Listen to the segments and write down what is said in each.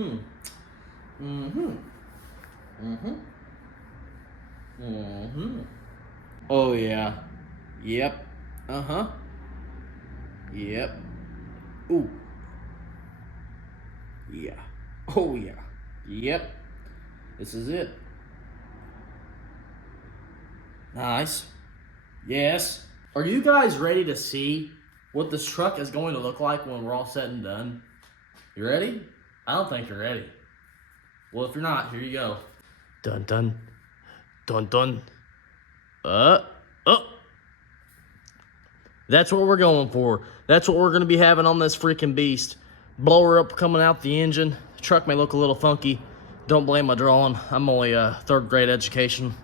Mm-hmm. Mm-hmm. Mm-hmm. Oh yeah. Yep. Uh-huh. Yep. Ooh. Yeah. Oh yeah. Yep. This is it. Nice. Yes. Are you guys ready to see what this truck is going to look like when we're all said and done? You ready? I don't think you're ready. Well, if you're not, here you go. Dun dun. Dun dun. Oh. That's what we're going for. That's what we're going to be having on this freaking beast. Blower up coming out the engine. The truck may look a little funky. Don't blame my drawing. I'm only third grade education.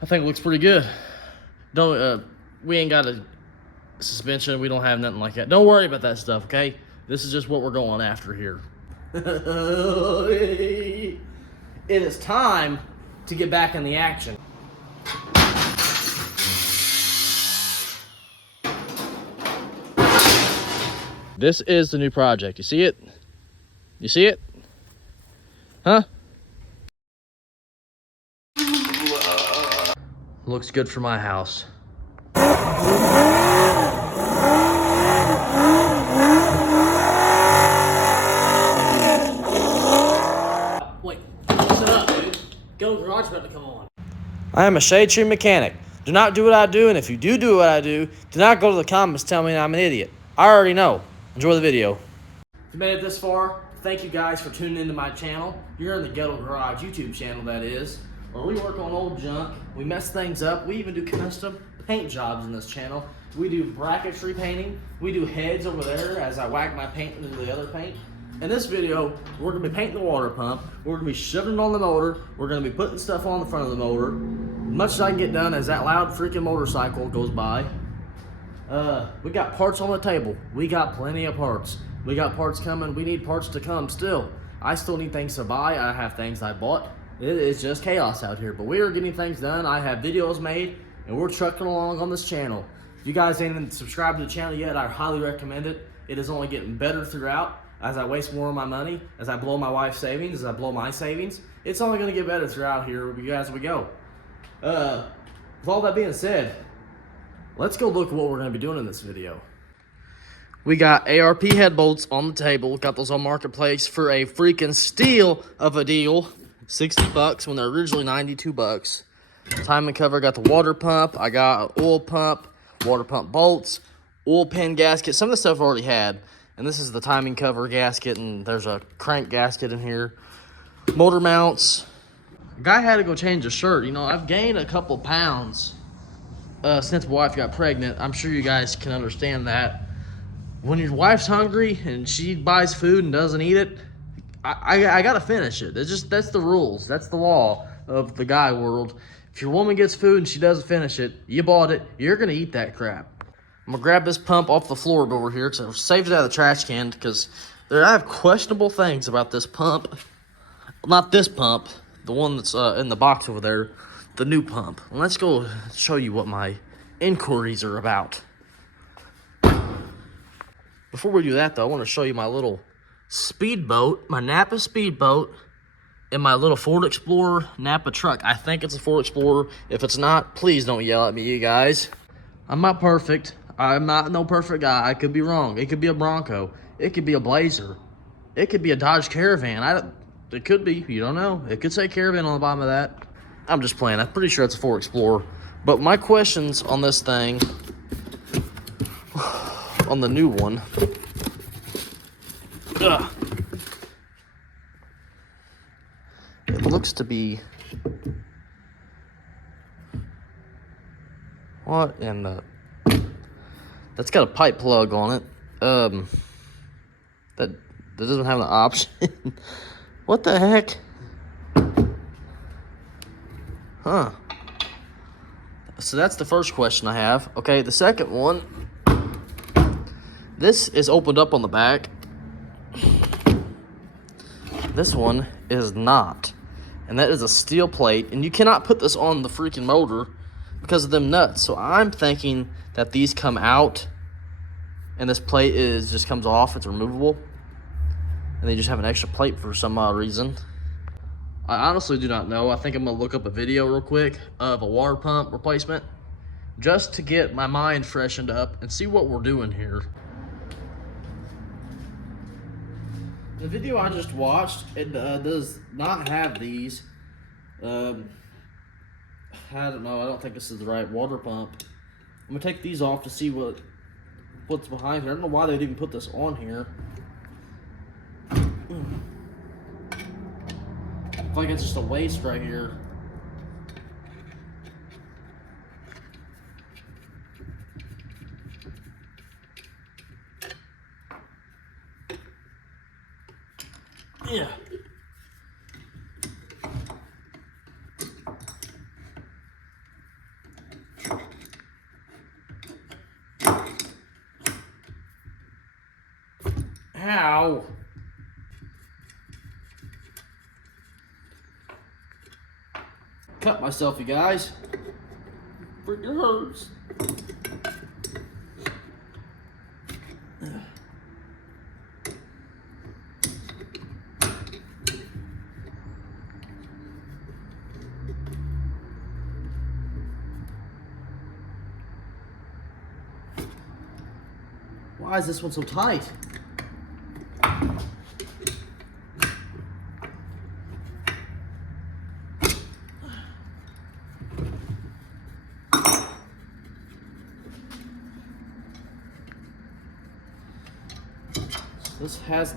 I think it looks pretty good. We ain't got a suspension. We don't have nothing like that. Don't worry about that stuff, okay? This is just what we're going after here. It is time to get back in the action. This is the new project. You see it? You see it? Huh? Looks good for my house. Wait, shut up, dude. Go garage about to come on. I am a shade tree mechanic. Do not do what I do, and if you do what I do not go to the comments tell me I'm an idiot. I already know. Enjoy the video. If you made it this far, thank you guys for tuning into my channel. You're in the Ghetto Garage YouTube channel, that is, where we work on old junk, we mess things up, we even do custom paint jobs in this channel. We do bracketry painting, we do heads over there as I whack my paint into the other paint. In this video, we're going to be painting the water pump, we're going to be shoving it on the motor, we're going to be putting stuff on the front of the motor. As much as I can get done as that loud freaking motorcycle goes by. We got parts on the table. We got plenty of parts. We got parts coming. We need parts to come still. I still need things to buy. I have things I bought. It is just chaos out here, but we are getting things done. I have videos made, and we're trucking along on this channel. If you guys ain't subscribed to the channel yet, I highly recommend it. It is only getting better throughout. As I waste more of my money, as I blow my wife's savings, as I blow my savings, it's only going to get better throughout here as we go. With all that being said, let's go look at what we're going to be doing in this video. We got ARP head bolts on the table. Got those on Marketplace for a freaking steal of a deal. 60 bucks when they're originally 92 bucks. Timing cover, got the water pump. I got oil pump, water pump bolts, oil pan gasket. Some of the stuff I already had. And this is the timing cover gasket, and there's a crank gasket in here. Motor mounts. Guy had to go change his shirt. You know, I've gained a couple pounds since my wife got pregnant. I'm sure you guys can understand that. When your wife's hungry and she buys food and doesn't eat it, I gotta finish it. That's the rules. That's the law of the guy world. If your woman gets food and she doesn't finish it, you bought it, you're gonna eat that crap. I'm gonna grab this pump off the floor over here because I saved it out of the trash can because I have questionable things about this pump. Not this pump, the one that's in the box over there, the new pump. Let's go show you what my inquiries are about. Before we do that, though, I want to show you my little speedboat, my Napa speedboat, and my little Ford Explorer Napa truck. I think it's a Ford Explorer. If it's not, please don't yell at me, you guys. I'm not perfect. I'm not no perfect guy. I could be wrong. It could be a Bronco. It could be a Blazer. It could be a Dodge Caravan. It could be. You don't know. It could say Caravan on the bottom of that. I'm just playing. I'm pretty sure it's a Ford Explorer. But my questions on this thing, on the new one, it looks to be, what in the, that's got a pipe plug on it. That doesn't have an option. What the heck? Huh. So that's the first question I have. Okay, the second one, this is opened up on the back. This one is not. And that is a steel plate, and you cannot put this on the freaking motor because of them nuts. So I'm thinking that these come out and this plate just comes off. It's removable. and they just have an extra plate for some odd reason. I honestly do not know. I think I'm gonna look up a video real quick of a water pump replacement just to get my mind freshened up and see what we're doing here. The video I just watched, it does not have these. I don't know. I don't think this is the right water pump. I'm gonna take these off to see what's behind here. I don't know why they'd even put this on here. I feel like it's just a waste right here. Yeah. Ow. Cut myself, you guys. Freaking hurts. Why is this one so tight?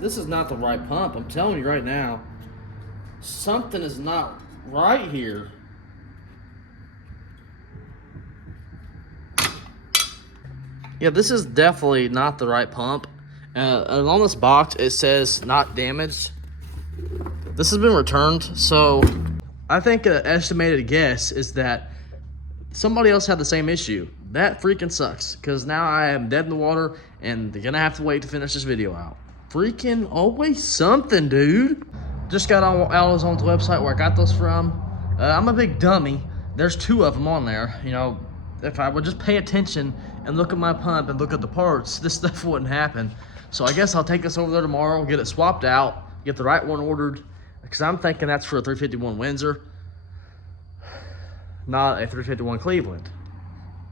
This is not the right pump. I'm telling you right now. Something is not right here. Yeah, this is definitely not the right pump. And on this box, it says not damaged. This has been returned, so I think an estimated guess is that somebody else had the same issue. That freaking sucks, because now I am dead in the water, and they're gonna have to wait to finish this video out. Freaking always something, dude. Just got on AutoZone's website where I got those from. I'm a big dummy. There's 2 of them on there. You know, if I would just pay attention and look at my pump and look at the parts, this stuff wouldn't happen. So I guess I'll take this over there tomorrow, get it swapped out, get the right one ordered, because I'm thinking that's for a 351 Windsor, not a 351 Cleveland.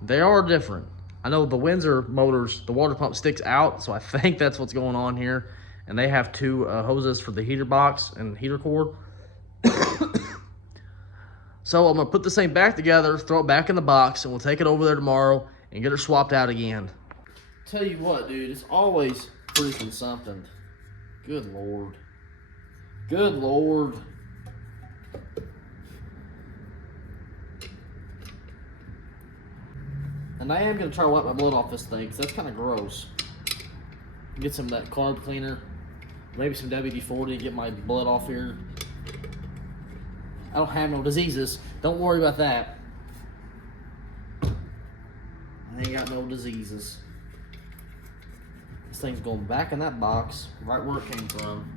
They are different. I know the Windsor motors, the water pump sticks out, so I think that's what's going on here. And they have 2 hoses for the heater box and heater cord. So I'm gonna put this thing back together, throw it back in the box, and we'll take it over there tomorrow and get her swapped out again. Tell you what, dude, it's always freaking something. Good Lord. Good Lord. And I am going to try to wipe my blood off this thing, because that's kind of gross. Get some of that carb cleaner. Maybe some WD-40, get my blood off here. I don't have no diseases. Don't worry about that. I ain't got no diseases. This thing's going back in that box, right where it came from.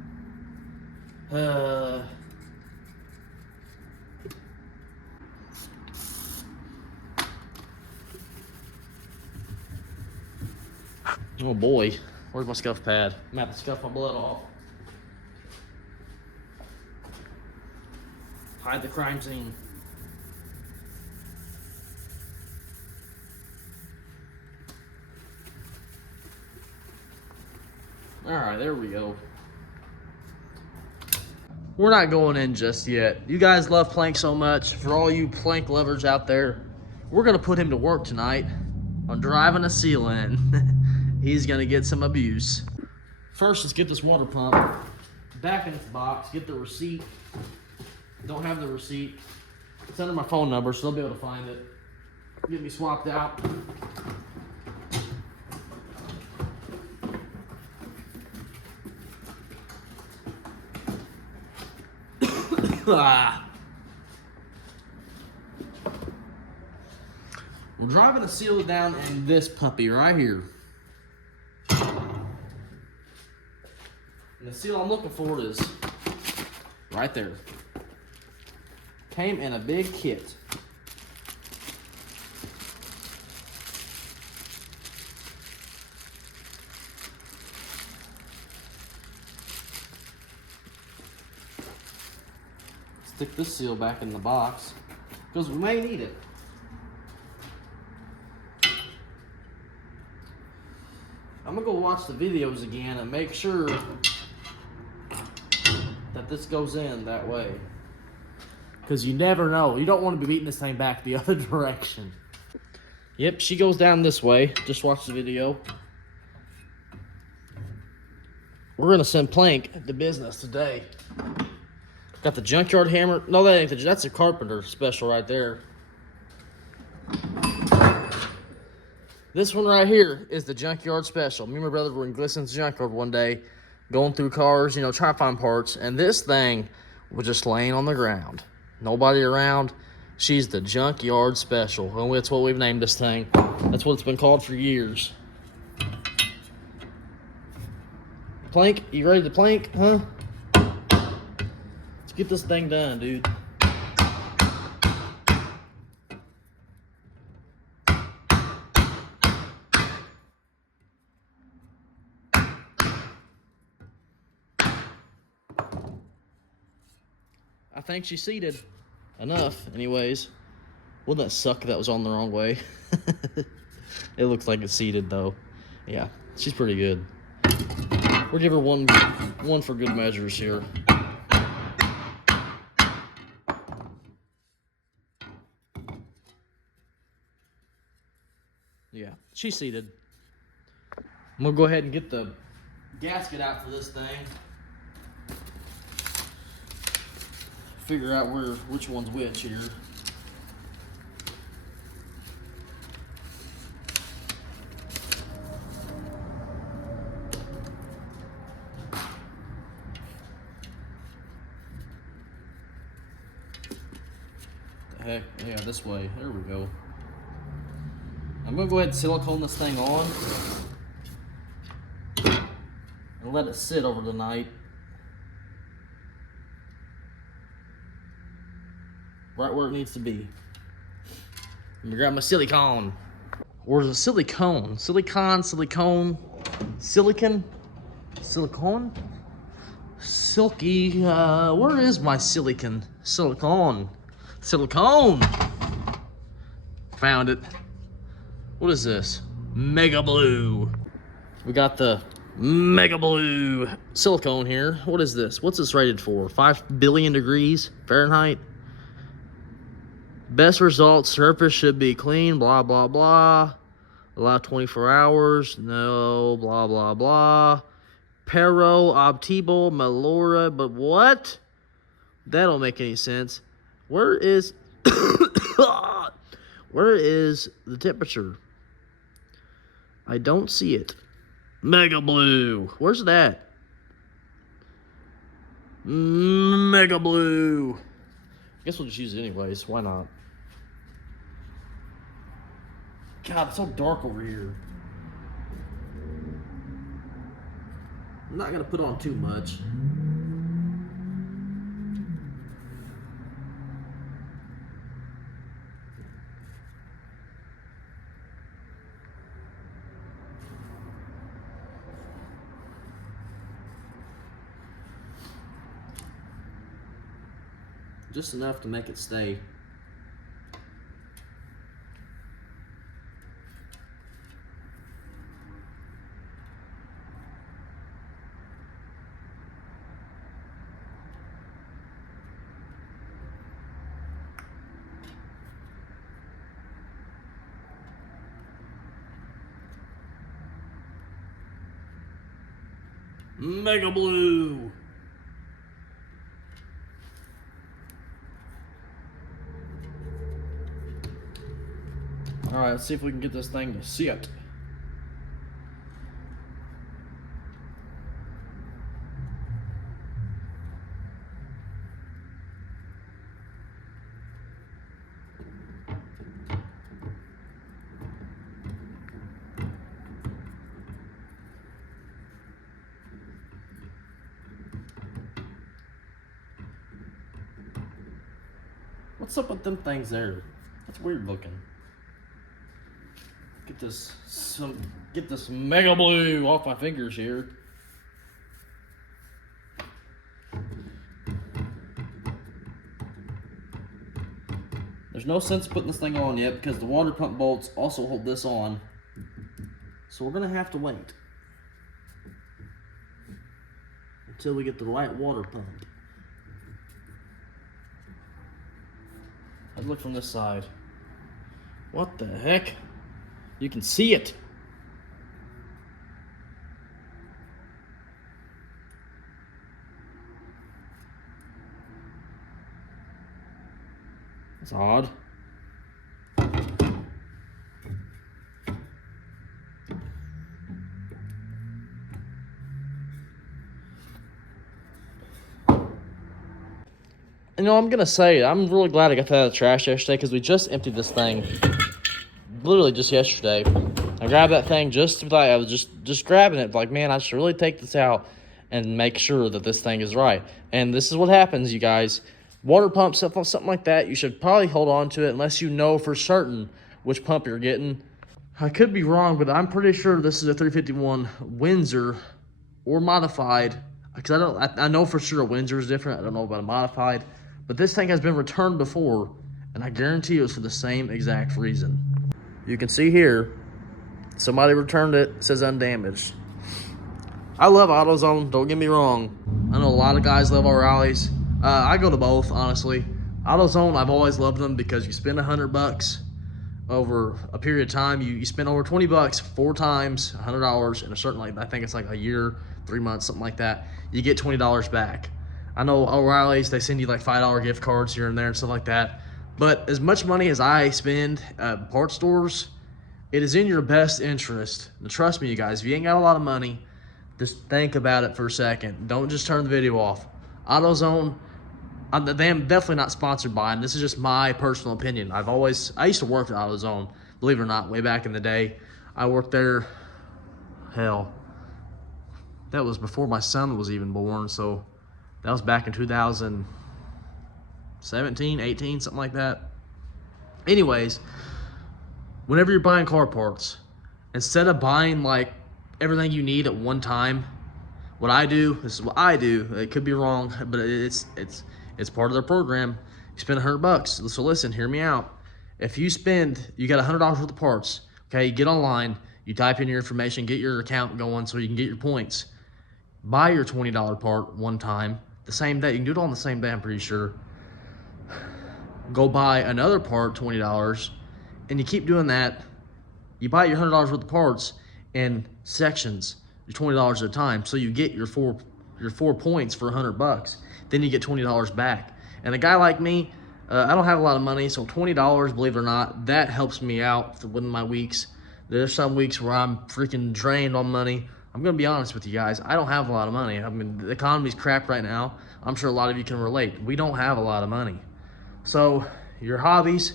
Oh boy, where's my scuff pad? I'm gonna have to scuff my blood off. Hide the crime scene. Alright, there we go. We're not going in just yet. You guys love Plank so much. For all you Plank lovers out there, we're gonna put him to work tonight on driving a seal in. He's gonna get some abuse. First, let's get this water pump back in its box, get the receipt. Don't have the receipt. It's under my phone number, so they'll be able to find it. Get me swapped out. We're driving a seal down in this puppy right here. And the seal I'm looking for is right there. Came in a big kit. Stick this seal back in the box because we may need it. I'm gonna go watch the videos again and make sure that this goes in that way. Because you never know. You don't want to be beating this thing back the other direction. Yep, she goes down this way. Just watch the video. We're gonna send Plank to business today. Got the junkyard hammer. No, that's a carpenter special right there. This one right here is the junkyard special. Me and my brother were in Glissan's junkyard one day, going through cars, you know, trying to find parts, and this thing was just laying on the ground. Nobody around. She's the junkyard special, and that's what we've named this thing. That's what it's been called for years. Plank, you ready to plank, huh? Let's get this thing done, dude. I think she's seated enough, anyways. Wouldn't that suck if that was on the wrong way? It looks like it's seated, though. Yeah, she's pretty good. We'll give her one for good measures here. Yeah, she's seated. I'm gonna go ahead and get the gasket out for this thing. Figure out which one's which here. The heck, yeah, this way. There we go. I'm gonna go ahead and silicone this thing on and let it sit over the night. Right where it needs to be. Let me grab my silicone. Where's the silicone? Silicone? Silky, where is my silicone? Silicone. Found it. What is this? Mega Blue. We got the Mega Blue silicone here. What is this? What's this rated for? 5 billion degrees Fahrenheit? Best results, surface should be clean, blah, blah, blah. Allow 24 hours, no, blah, blah, blah. Pero, Optimal, Melora, but what? That don't make any sense. Where is the temperature? I don't see it. Mega Blue. Where's that? Mega Blue. I guess we'll just use it anyways. Why not? God, it's so dark over here. I'm not going to put on too much. Just enough to make it stay. Mega Blue. All right, let's see if we can get this thing to sit. What's up with them things there? That's weird looking. Get this Mega Blue off my fingers here. There's no sense putting this thing on yet because the water pump bolts also hold this on. So we're gonna have to wait until we get the right water pump. Let's look from this side. What the heck? You can see it. That's odd. You know, I'm gonna say, I'm really glad I got that out of the trash yesterday because we just emptied this thing literally just yesterday. I grabbed that thing just like I was just grabbing it, like, man, I should really take this out and make sure that this thing is right. And this is what happens, you guys. Water pump, something like that, you should probably hold on to it unless you know for certain which pump you're getting. I could be wrong, but I'm pretty sure this is a 351 Windsor or modified. Because I know for sure a Windsor is different. I don't know about a modified. But this thing has been returned before, and I guarantee it was for the same exact reason. You can see here, somebody returned it, it says undamaged. I love AutoZone, don't get me wrong. I know a lot of guys love O'Reilly's. I go to both, honestly. AutoZone, I've always loved them because you spend $100 over a period of time. You spend over $20 4 times, $100 in a certain, like, I think it's like a year, 3 months, something like that. You get $20 back. I know O'Reilly's, they send you like $5 gift cards here and there and stuff like that. But as much money as I spend at parts stores, it is in your best interest. And trust me, you guys, if you ain't got a lot of money, just think about it for a second. Don't just turn the video off. AutoZone, they am definitely not sponsored by them. This is just my personal opinion. I used to work at AutoZone, believe it or not, way back in the day. I worked there, hell, that was before my son was even born, so that was back in 2017, 18, something like that. Anyways, whenever you're buying car parts, instead of buying like everything you need at one time, what I do, this is what I do, it could be wrong, but it's part of their program. You spend $100. So listen, hear me out. If you got $100 worth of parts, okay, you get online, you type in your information, get your account going so you can get your points. Buy your $20 part one time, the same day. You can do it all on the same day, I'm pretty sure. Go buy another part, $20, and you keep doing that. You buy your $100 worth of parts in sections, your $20 at a time, so you get your four points for $100. Then you get $20 back. And a guy like me, I don't have a lot of money, so $20, believe it or not, that helps me out for within my weeks. There's some weeks where I'm freaking drained on money. I'm gonna be honest with you guys, I don't have a lot of money. I mean, the economy's crap right now. I'm sure a lot of you can relate. We don't have a lot of money. So your hobbies,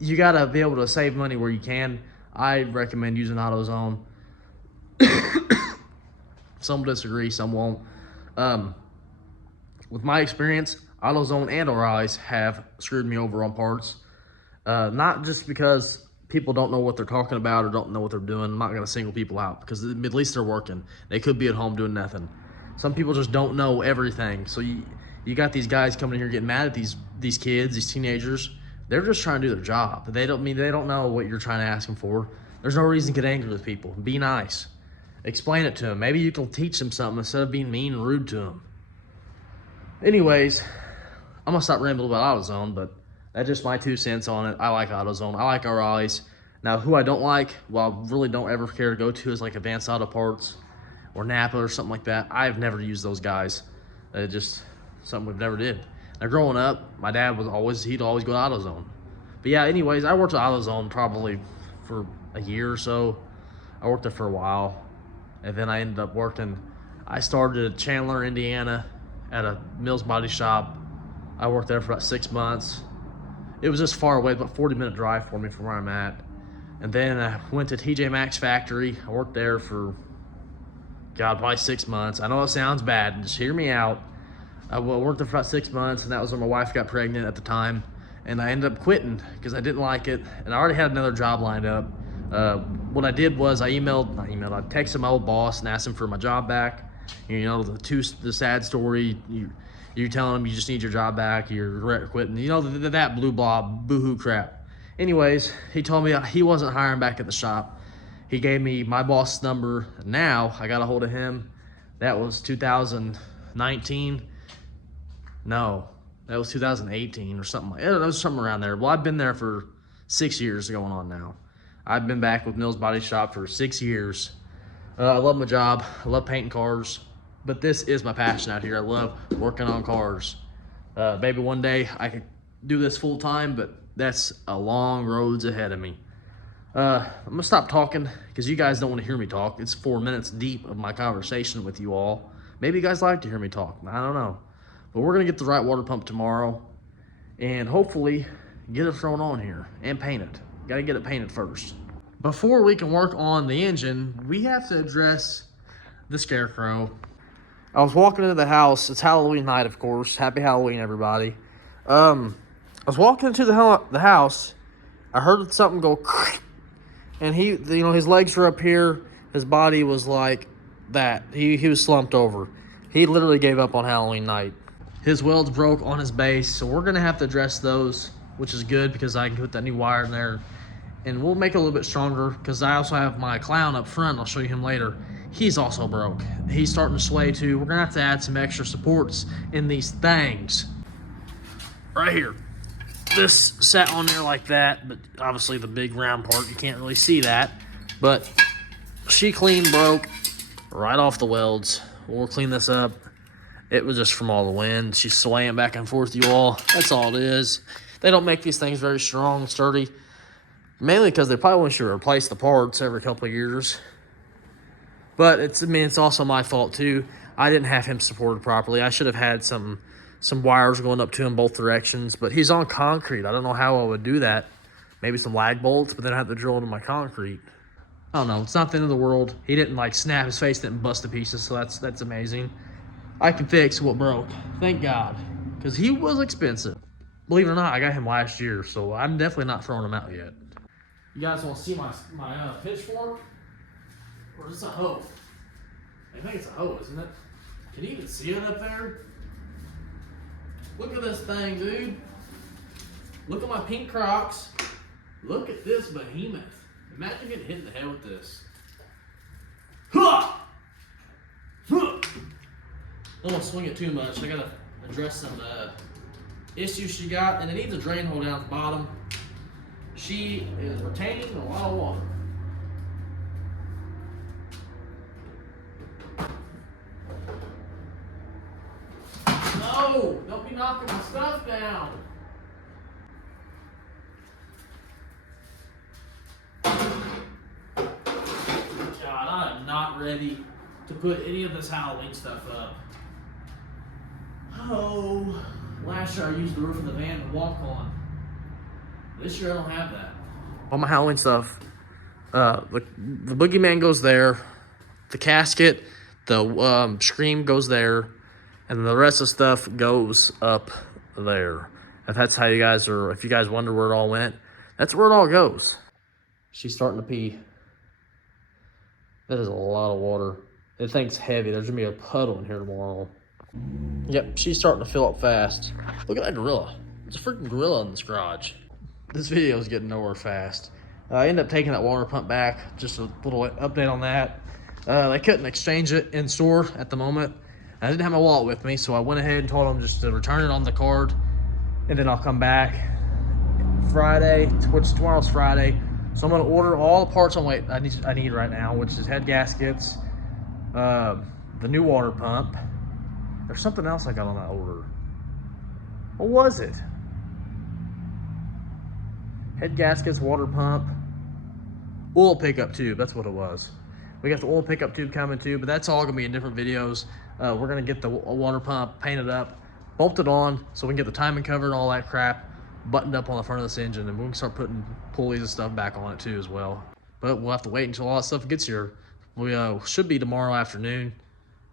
you gotta be able to save money where you can. I recommend using AutoZone. Some will disagree, some won't. With my experience, AutoZone and O'Reilly's have screwed me over on parts. Not just because people don't know what they're talking about or don't know what they're doing. I'm not going to single people out because at least they're working. They could be at home doing nothing. Some people just don't know everything. So you got these guys coming in here getting mad at these kids, these teenagers. They're just trying to do their job. They don't know what you're trying to ask them for. There's no reason to get angry with people. Be nice. Explain it to them. Maybe you can teach them something instead of being mean and rude to them. Anyways, I'm going to stop rambling about AutoZone, but that's just my 2 cents on it. I like AutoZone. I like O'Reilly's. Now, who I don't like, well, I really don't ever care to go to is like Advanced Auto Parts or Napa or something like that. I've never used those guys. Just something we've never did. Now, growing up, my dad he'd always go to AutoZone. But yeah, anyways, I worked at AutoZone probably for a year or so. I worked there for a while. And then I ended up I started at Chandler, Indiana at a Mills Body Shop. I worked there for about 6 months. It was just far away, about 40-minute drive for me from where I'm at. And then I went to TJ Maxx factory. I worked there for, probably 6 months. I know it sounds bad, just hear me out. I worked there for about 6 months, and that was when my wife got pregnant at the time. And I ended up quitting because I didn't like it. And I already had another job lined up. What I did was I texted my old boss and asked him for my job back. You know, the sad story, You're telling them you just need your job back, you're regret quitting. You know, that blue blob, boohoo crap. Anyways, he told me he wasn't hiring back at the shop. He gave me my boss's number. Now I got a hold of him. That was 2019. No, that was 2018 or something. It was something around there. Well, I've been there for 6 years going on now. I've been back with Mills Body Shop for 6 years. I love my job. I love painting cars. But this is my passion out here. I love working on cars. Maybe one day I could do this full time, but that's a long roads ahead of me. I'm gonna stop talking because you guys don't want to hear me talk. It's 4 minutes deep of my conversation with you all. Maybe you guys like to hear me talk. I don't know. But we're gonna get the right water pump tomorrow and hopefully get it thrown on here and paint it. Gotta get it painted first. Before we can work on the engine, we have to address the Scarecrow. I was walking into the house. It's Halloween night, of course. Happy Halloween, everybody. I was walking into the house. I heard something go, and his legs were up here. His body was like that. He was slumped over. He literally gave up on Halloween night. His welds broke on his base, so we're gonna have to address those, which is good because I can put that new wire in there, and we'll make it a little bit stronger because I also have my clown up front. I'll show you him later. He's also broke. He's starting to sway too. We're gonna have to add some extra supports in these things. Right here. This sat on there like that, but obviously the big round part, you can't really see that. But she clean broke right off the welds. We'll clean this up. It was just from all the wind. She's swaying back and forth, you all. That's all it is. They don't make these things very strong and sturdy. Mainly because they probably want you to replace the parts every couple of years. But it's also my fault too. I didn't have him supported properly. I should have had some wires going up to him both directions. But he's on concrete. I don't know how I would do that. Maybe some lag bolts, but then I have to drill into my concrete. I don't know. It's not the end of the world. He didn't like snap his face, didn't bust to pieces, so that's amazing. I can fix what broke. Thank God. Because he was expensive. Believe it or not, I got him last year, so I'm definitely not throwing him out yet. You guys want to see my pitchfork? Or is this a hoe? I think it's a hoe, isn't it? Can you even see it up there? Look at this thing, dude. Look at my pink Crocs. Look at this behemoth. Imagine getting hit in the head with this. Huh! Huh! I don't want to swing it too much. I gotta address some issues she got, and it needs a drain hole down at the bottom. She is retaining a lot of water. No! Don't be knocking my stuff down. God, I am not ready to put any of this Halloween stuff up. Oh, last year I used the roof of the van to walk on. This year I don't have that. All my Halloween stuff. The boogeyman goes there. The casket, the scream goes there. And the rest of the stuff goes up there. If that's how you guys are, if you guys wonder where it all went, that's where it all goes. She's starting to pee. That is a lot of water. That thing's heavy. There's gonna be a puddle in here tomorrow. Yep, she's starting to fill up fast. Look at that gorilla. There's a freaking gorilla in this garage. This video is getting nowhere fast. I ended up taking that water pump back. Just a little update on that. They couldn't exchange it in store at the moment. I didn't have my wallet with me, so I went ahead and told them just to return it on the card, and then I'll come back Friday, which tomorrow's Friday. So I'm gonna order all the parts I need right now, which is head gaskets, the new water pump. There's something else I got on that order. What was it? Head gaskets, water pump, oil pickup tube. That's what it was. We got the oil pickup tube coming too, but that's all gonna be in different videos. We're gonna get the water pump painted up, bolted on, so we can get the timing cover and all that crap buttoned up on the front of this engine, and we can start putting pulleys and stuff back on it too as well. But we'll have to wait until all that stuff gets here. We should be tomorrow afternoon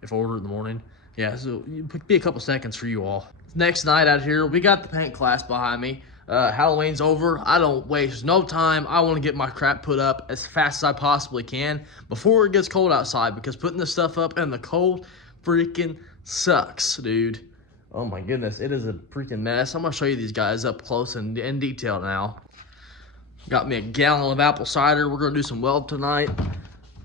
if I order it in the morning. Yeah, so it'll be a couple seconds for you all. Next night out here, we got the paint class behind me. Halloween's over. I don't waste no time. I want to get my crap put up as fast as I possibly can before it gets cold outside, because putting this stuff up in the cold freaking sucks, dude. Oh my goodness, it is a freaking mess. I'm gonna show you these guys up close and in detail now. Got me a gallon of apple cider. We're gonna do some weld tonight.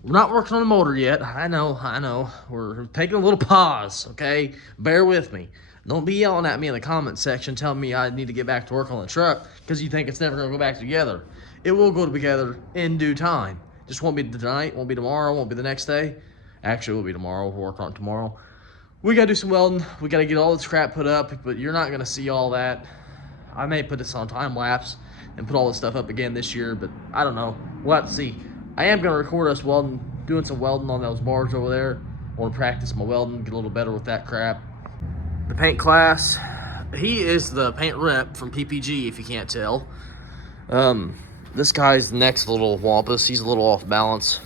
We're not working on the motor yet. I know. We're taking a little pause, okay? Bear with me. Don't be yelling at me in the comment section telling me I need to get back to work on the truck because you think it's never gonna go back together. It will go together in due time. Just won't be tonight, won't be tomorrow, won't be the next day. Actually, it will be tomorrow. We'll work on it tomorrow. We gotta do some welding. We gotta get all this crap put up, but you're not gonna see all that. I may put this on time lapse and put all this stuff up again this year, but I don't know. We'll have to see. I am gonna record us welding, doing some welding on those bars over there. I wanna practice my welding, get a little better with that crap. The paint class, he is the paint rep from PPG, if you can't tell. This guy's the next little wampus. He's a little off balance.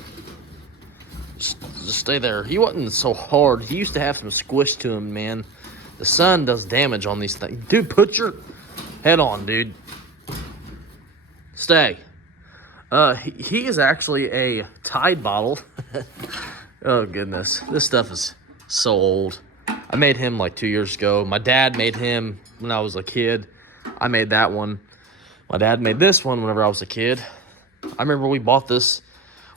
Just stay there. He wasn't so hard. He used to have some squish to him, man. The sun does damage on these things. Dude, put your head on, dude. Stay. He is actually a Tide bottle. Oh, goodness. This stuff is so old. I made him like 2 years ago. My dad made him when I was a kid. I made that one. My dad made this one whenever I was a kid. I remember we bought this.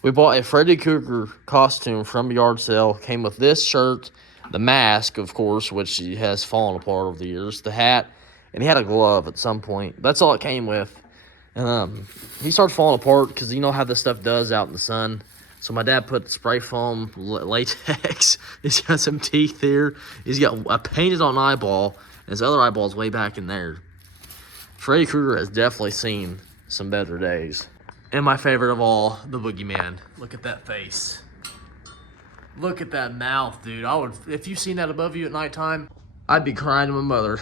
We bought a Freddy Krueger costume from a yard sale. Came with this shirt, the mask, of course, which has fallen apart over the years, the hat, and he had a glove at some point. That's all it came with. And he started falling apart because you know how this stuff does out in the sun. So my dad put spray foam, latex. He's got some teeth here. He's got a painted on eyeball, and his other eyeball's way back in there. Freddy Krueger has definitely seen some better days. And my favorite of all, the Boogeyman. Look at that face. Look at that mouth, dude. If you seen that above you at nighttime, I'd be crying to my mother.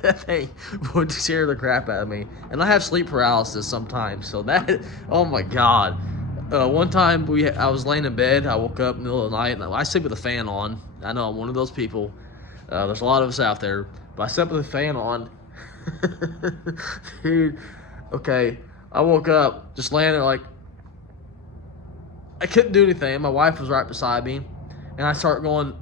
That thing would scare the crap out of me. And I have sleep paralysis sometimes, so that, oh my God. One time I was laying in bed. I woke up in the middle of the night, and I sleep with a fan on. I know I'm one of those people. There's a lot of us out there, but I slept with a fan on. Dude, okay. I woke up just laying there like I couldn't do anything. My wife was right beside me, and I start going,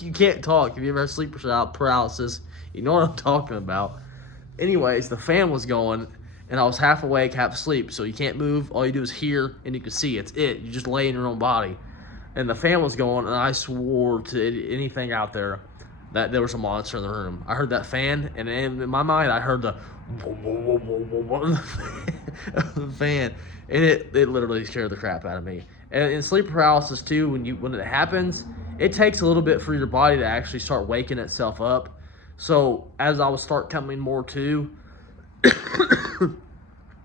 You can't talk. If you ever had sleep paralysis, you know what I'm talking about. Anyways, the fan was going, and I was half awake, half asleep, so you can't move. All you do is hear, and you can see. It's it. You just lay in your own body. And the fan was going, and I swore to anything out there that there was a monster in the room. I heard that fan, and in my mind, I heard the fan, and it literally scared the crap out of me. And in sleep paralysis too, when it happens, it takes a little bit for your body to actually start waking itself up. So as I would start coming more to,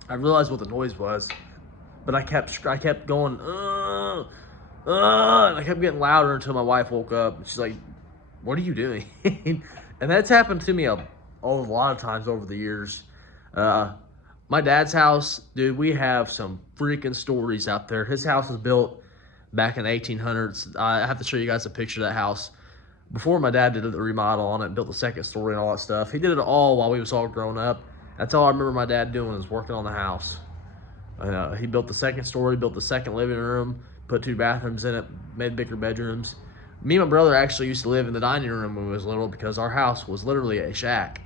I realized what the noise was, but I kept going, and I kept getting louder until my wife woke up. And she's like, "What are you doing?" And that's happened to me a lot of times over the years. My dad's house, dude, we have some freaking stories out there. His house was built back in the 1800s. I have to show you guys a picture of that house. Before my dad did the remodel on it, built the second story and all that stuff. He did it all while we was all grown up. That's all I remember my dad doing, was working on the house. He built the second story, built the second living room, put 2 bathrooms in it, made bigger bedrooms. Me and my brother actually used to live in the dining room when we was little because our house was literally a shack.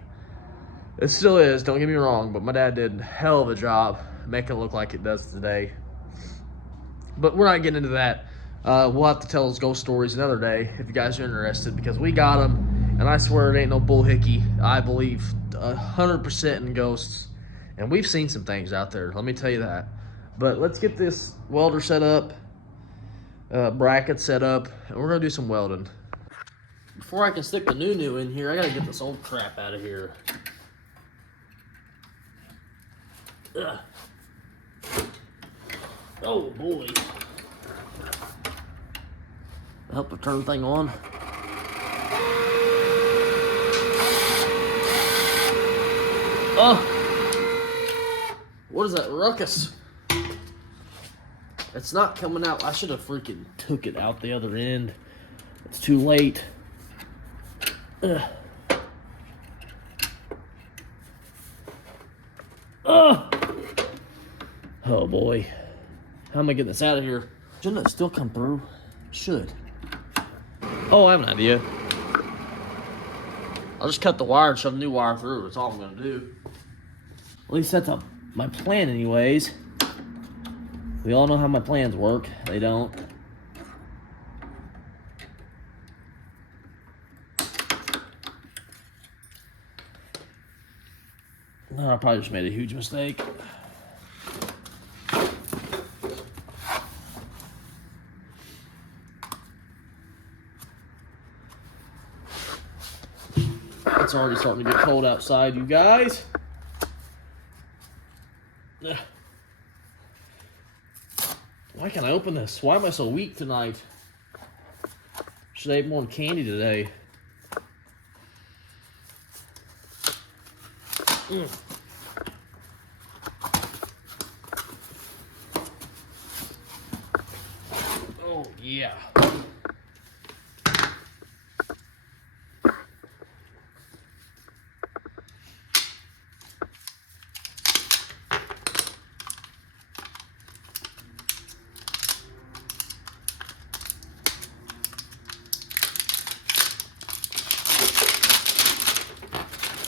It still is, don't get me wrong, but my dad did a hell of a job making it look like it does today. But we're not getting into that. We'll have to tell those ghost stories another day if you guys are interested, because we got them, and I swear it ain't no bullhickey. I believe 100% in ghosts, and we've seen some things out there, let me tell you that. But let's get this welder set up, bracket set up, and we're gonna do some welding. Before I can stick the new in here, I gotta get this old crap out of here. Ugh. Oh boy. Help to turn the thing on. Oh! What is that ruckus? It's not coming out. I should have freaking took it out the other end. It's too late. Ugh. Oh! Oh boy. How am I getting this out of here? Shouldn't it still come through? Should. Oh, I have an idea. I'll just cut the wire and shove a new wire through. That's all I'm gonna do. At least that's my plan anyways. We all know how my plans work. They don't. I probably just made a huge mistake. It's already starting to get cold outside, you guys. Why can't I open this? Why am I so weak tonight? Should I eat more candy today? Oh, yeah.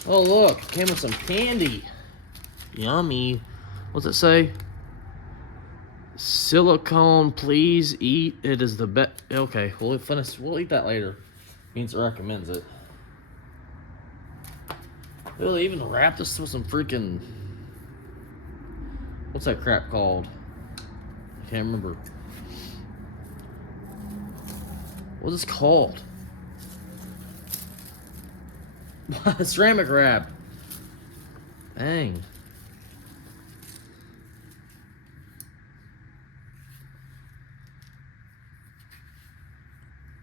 Oh, look, it came with some candy. Yummy. What's it say? Silicone, please eat. It is the best. Okay, we'll finish. We'll eat that later. Means it recommends it. They'll even wrap this with some freaking. What's that crap called? I can't remember. What is this called? Ceramic wrap. Dang.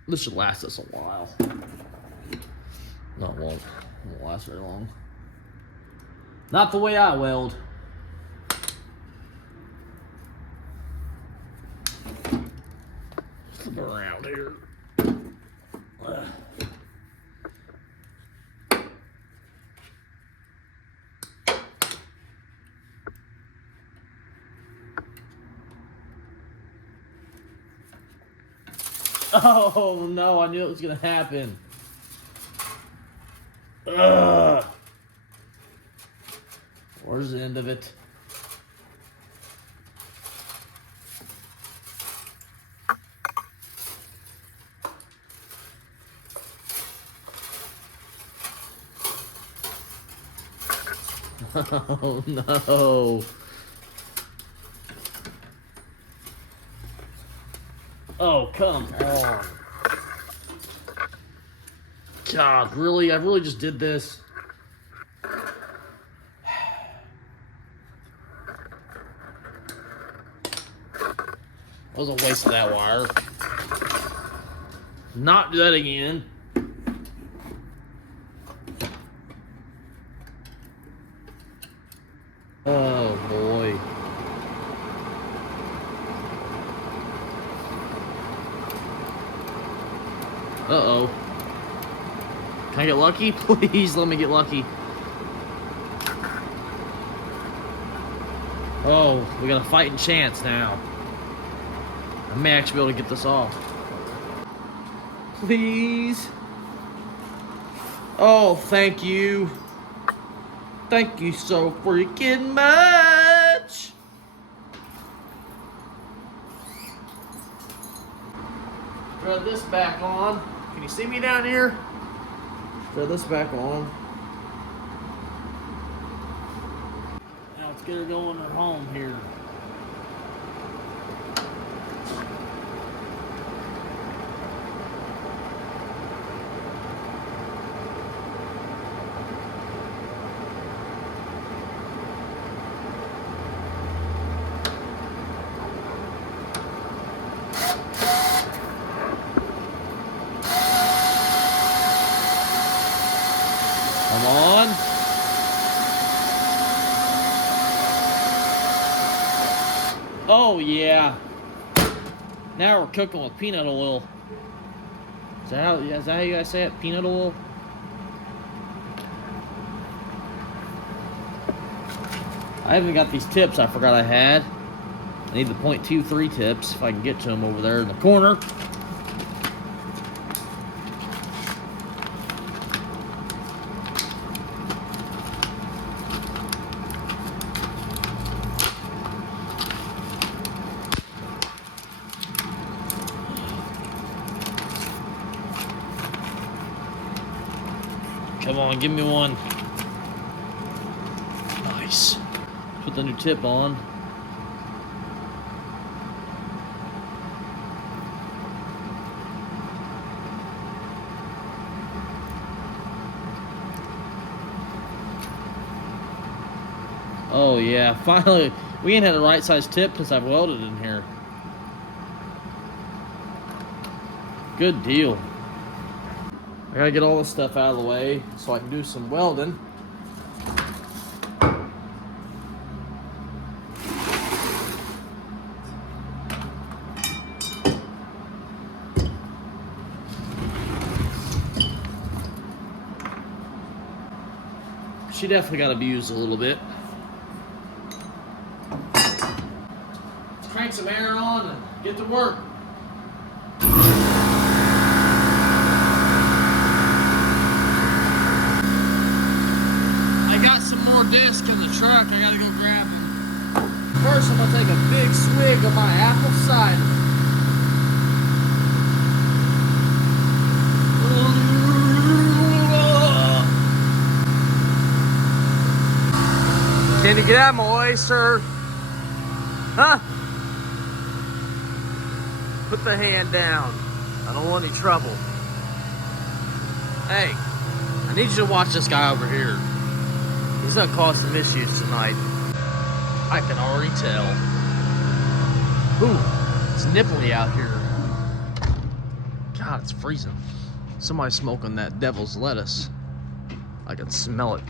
This should last us a while. No, it won't. It won't last very long. Not the way I weld. Flip around here. Oh no, I knew it was gonna happen. Ugh. Where's the end of it? Oh no. Oh, come on. God, really? I really just did this? That was a waste of that wire. Not do that again. Oh, boy. Uh-oh. Can I get lucky? Please let me get lucky. Oh, we got a fighting chance now. I may actually be able to get this off. Please. Oh, thank you. Thank you so freaking much. Throw this back on. Can you see me down here? Throw this back on. Now let's get her going at home here. Come on. Oh, yeah. Now we're cooking with peanut oil. Is that how you guys say it? Peanut oil? I haven't got these tips I forgot I had. I need the .23 tips if I can get to them over there in the corner. Come on, give me one. Nice. Put the new tip on. Oh yeah, finally, we ain't had a right size tip because I've welded in here. Good deal. I gotta get all this stuff out of the way so I can do some welding. She definitely gotta be used a little bit. Let's crank some air on and get to work. I got some more discs in the truck. I gotta go grab them. First, I'm gonna take a big swig of my apple cider. Can you get out of my way, sir? Huh? Put the hand down. I don't want any trouble. Hey, I need you to watch this guy over here. He's gonna cause some issues tonight. I can already tell. Ooh, it's nipply out here. God, it's freezing. Somebody's smoking that devil's lettuce. I can smell it.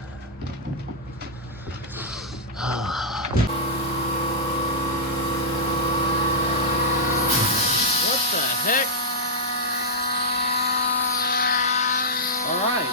What the heck? All right.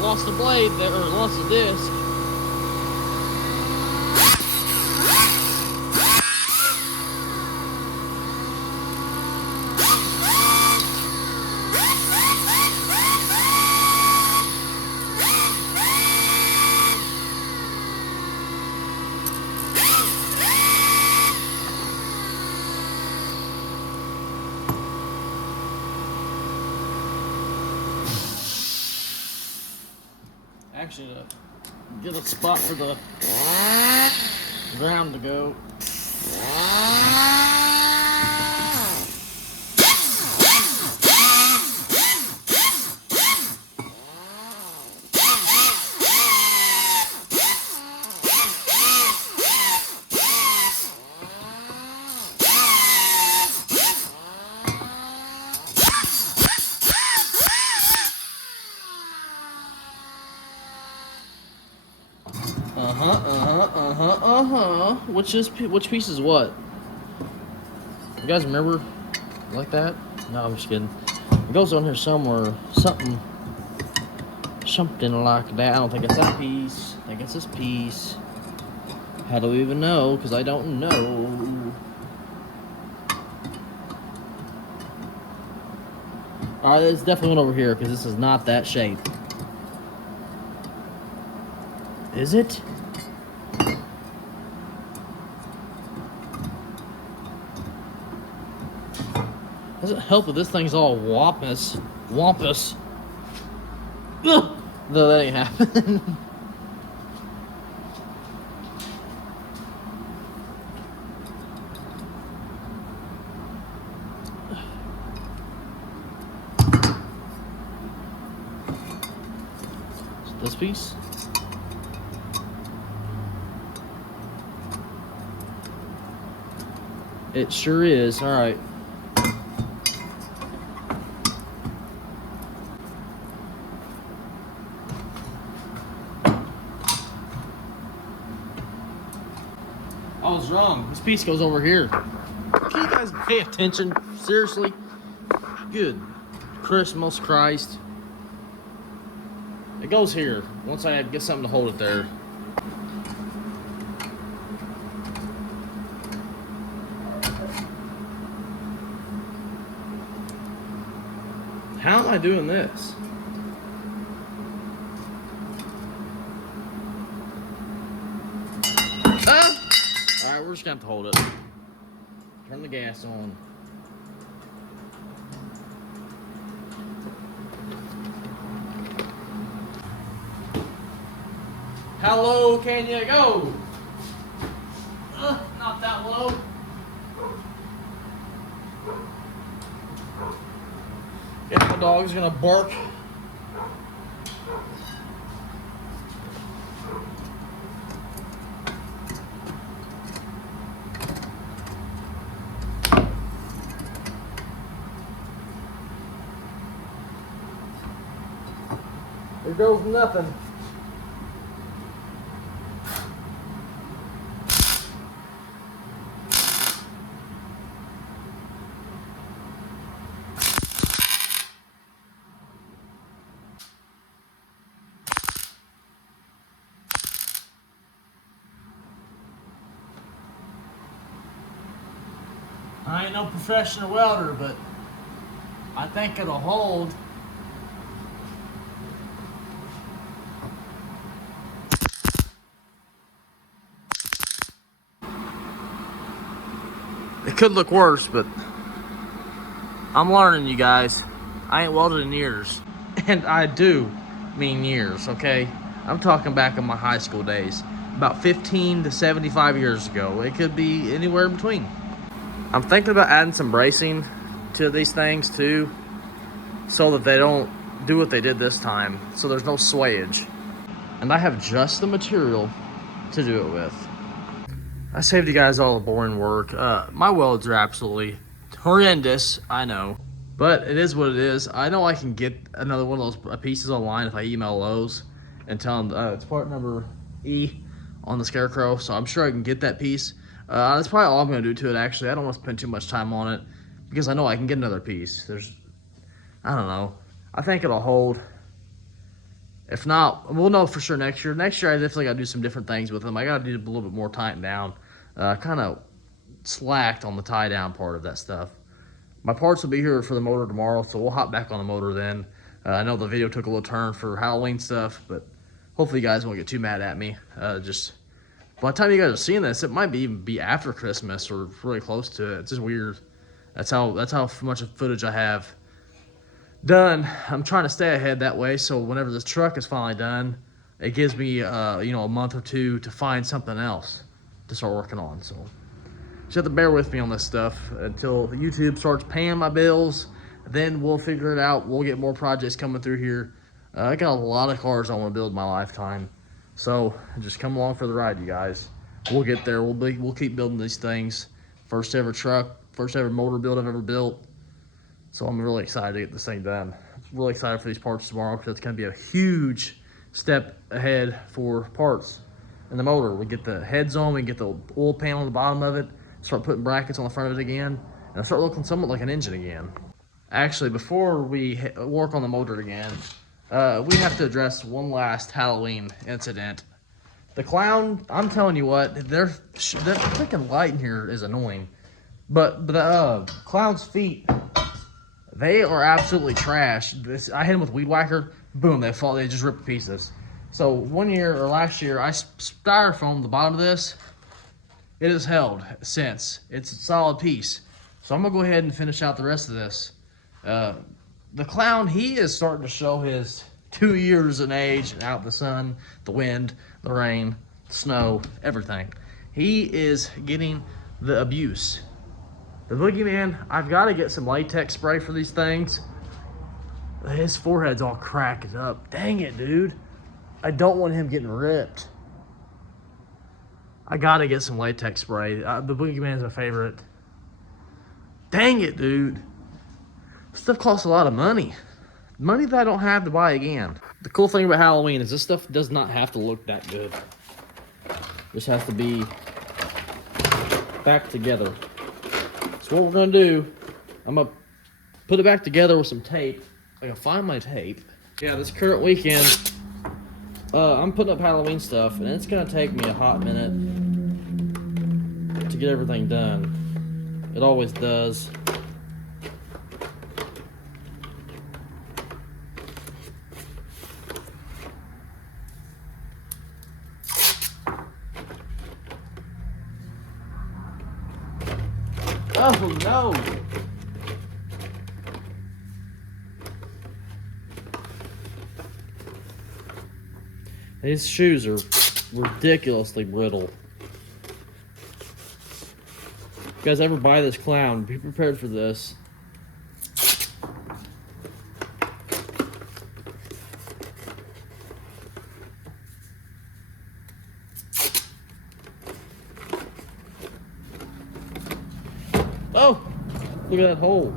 Lost the blade there, or lost the disc. Actually, to get a spot for the ground to go. which piece is what? You guys remember like that? No, I'm just kidding. It goes on here somewhere. Something like that. I don't think it's that piece. I think it's this piece. How do we even know? Because I don't know. Alright, it's definitely one over here because this is not that shape. Is it? Doesn't help that this thing's all wampus. Ugh! No, that ain't happening. This piece? It sure is. All right. I was wrong. This piece goes over here. Can you guys pay attention? Seriously? Good Christmas Christ. It goes here. Once I get something to hold it there. How am I doing this? Ah! Alright, we're just gonna have to hold it. Turn the gas on. How low can you go? Not that low. Guess my dog's gonna bark. There goes nothing. I ain't no professional welder, but I think it'll hold. It could look worse, but I'm learning, you guys. I ain't welded in years. And I do mean years, okay? I'm talking back in my high school days. About 15 to 75 years ago. It could be anywhere in between. I'm thinking about adding some bracing to these things too, so that they don't do what they did this time, so there's no swayage. And I have just the material to do it with. I saved you guys all the boring work. My welds are absolutely horrendous, I know, but it is what it is. I know I can get another one of those pieces online if I email Lowe's and tell them it's part number E on the Scarecrow, so I'm sure I can get that piece. That's probably all I'm gonna do to it, actually. I don't want to spend too much time on it because I know I can get another piece. I don't know. I think it'll hold. If not, we'll know for sure next year. Next year, I definitely gotta do some different things with them. I gotta do a little bit more tighten down. Kind of slacked on the tie down part of that stuff. My parts will be here for the motor tomorrow, so we'll hop back on the motor then. I know the video took a little turn for Halloween stuff, but hopefully you guys won't get too mad at me. Just by the time you guys are seeing this, it might even be after Christmas or really close to it. It's just weird. That's how much footage I have done. I'm trying to stay ahead that way, so whenever this truck is finally done, it gives me a month or two to find something else to start working on. So just have to bear with me on this stuff until YouTube starts paying my bills. Then we'll figure it out. We'll get more projects coming through here. I got a lot of cars I want to build in my lifetime. So just come along for the ride, you guys. We'll get there. We'll keep building these things. First ever truck, first ever motor build I've ever built. So I'm really excited to get this thing done. I'm really excited for these parts tomorrow because it's going to be a huge step ahead for parts in the motor. We get the heads on, we get the oil panel on the bottom of it, start putting brackets on the front of it again, and it'll start looking somewhat like an engine again. Actually, before we work on the motor again, we have to address one last Halloween incident. The clown, I'm telling you what, that freaking light in here is annoying. But the clown's feet, they are absolutely trash. I hit them with a weed whacker, boom, they fall, they just rip to pieces. So one year, or last year, I styrofoamed the bottom of this. It has held since. It's a solid piece. So I'm gonna go ahead and finish out the rest of this. The clown, he is starting to show his 2 years in age and out in the sun, the wind, the rain, the snow, everything. He is getting the abuse. The boogeyman, I've got to get some latex spray for these things. His forehead's all cracked up. Dang it, dude. I don't want him getting ripped. I got to get some latex spray. The boogeyman's my favorite. Dang it, dude. This stuff costs a lot of money. Money that I don't have to buy again. The cool thing about Halloween is this stuff does not have to look that good. Just has to be back together. So what we're gonna do, I'm gonna put it back together with some tape. I can find my tape. Yeah, this current weekend, I'm putting up Halloween stuff, and it's gonna take me a hot minute to get everything done. It always does. Oh no! These shoes are ridiculously brittle. If you guys ever buy this clown, be prepared for this. Oh! Look at that hole.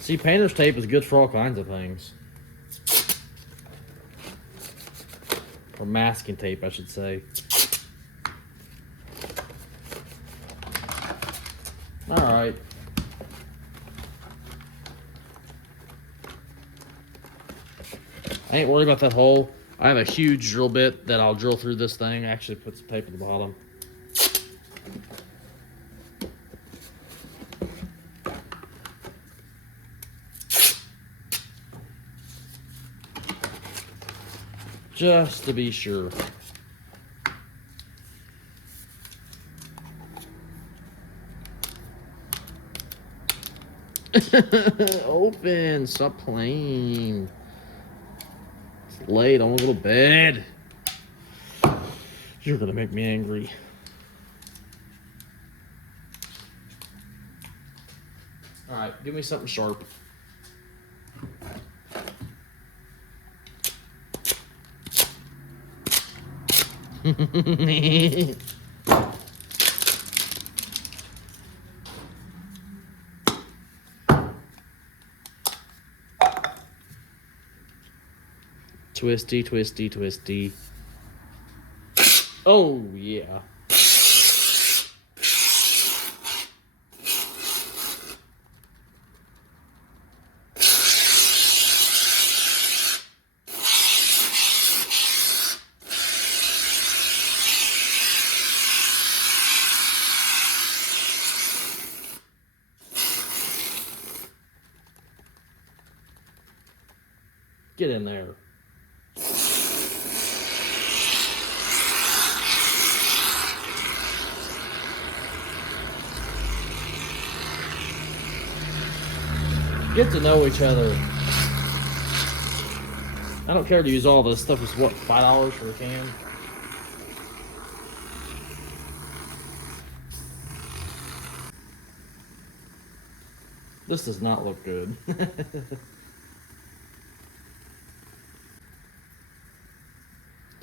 See, painter's tape is good for all kinds of things. Or masking tape, I should say. Alright. I ain't worried about that hole. I have a huge drill bit that I'll drill through this thing. I actually put some tape at the bottom. Just to be sure. Open, stop playing. It's late, I want to go to bed. You're gonna make me angry. Alright, give me something sharp. Twisty, twisty, twisty. Oh, yeah. Get in there. Get to know each other. I don't care to use all this stuff. Is what, $5 for a can? This does not look good.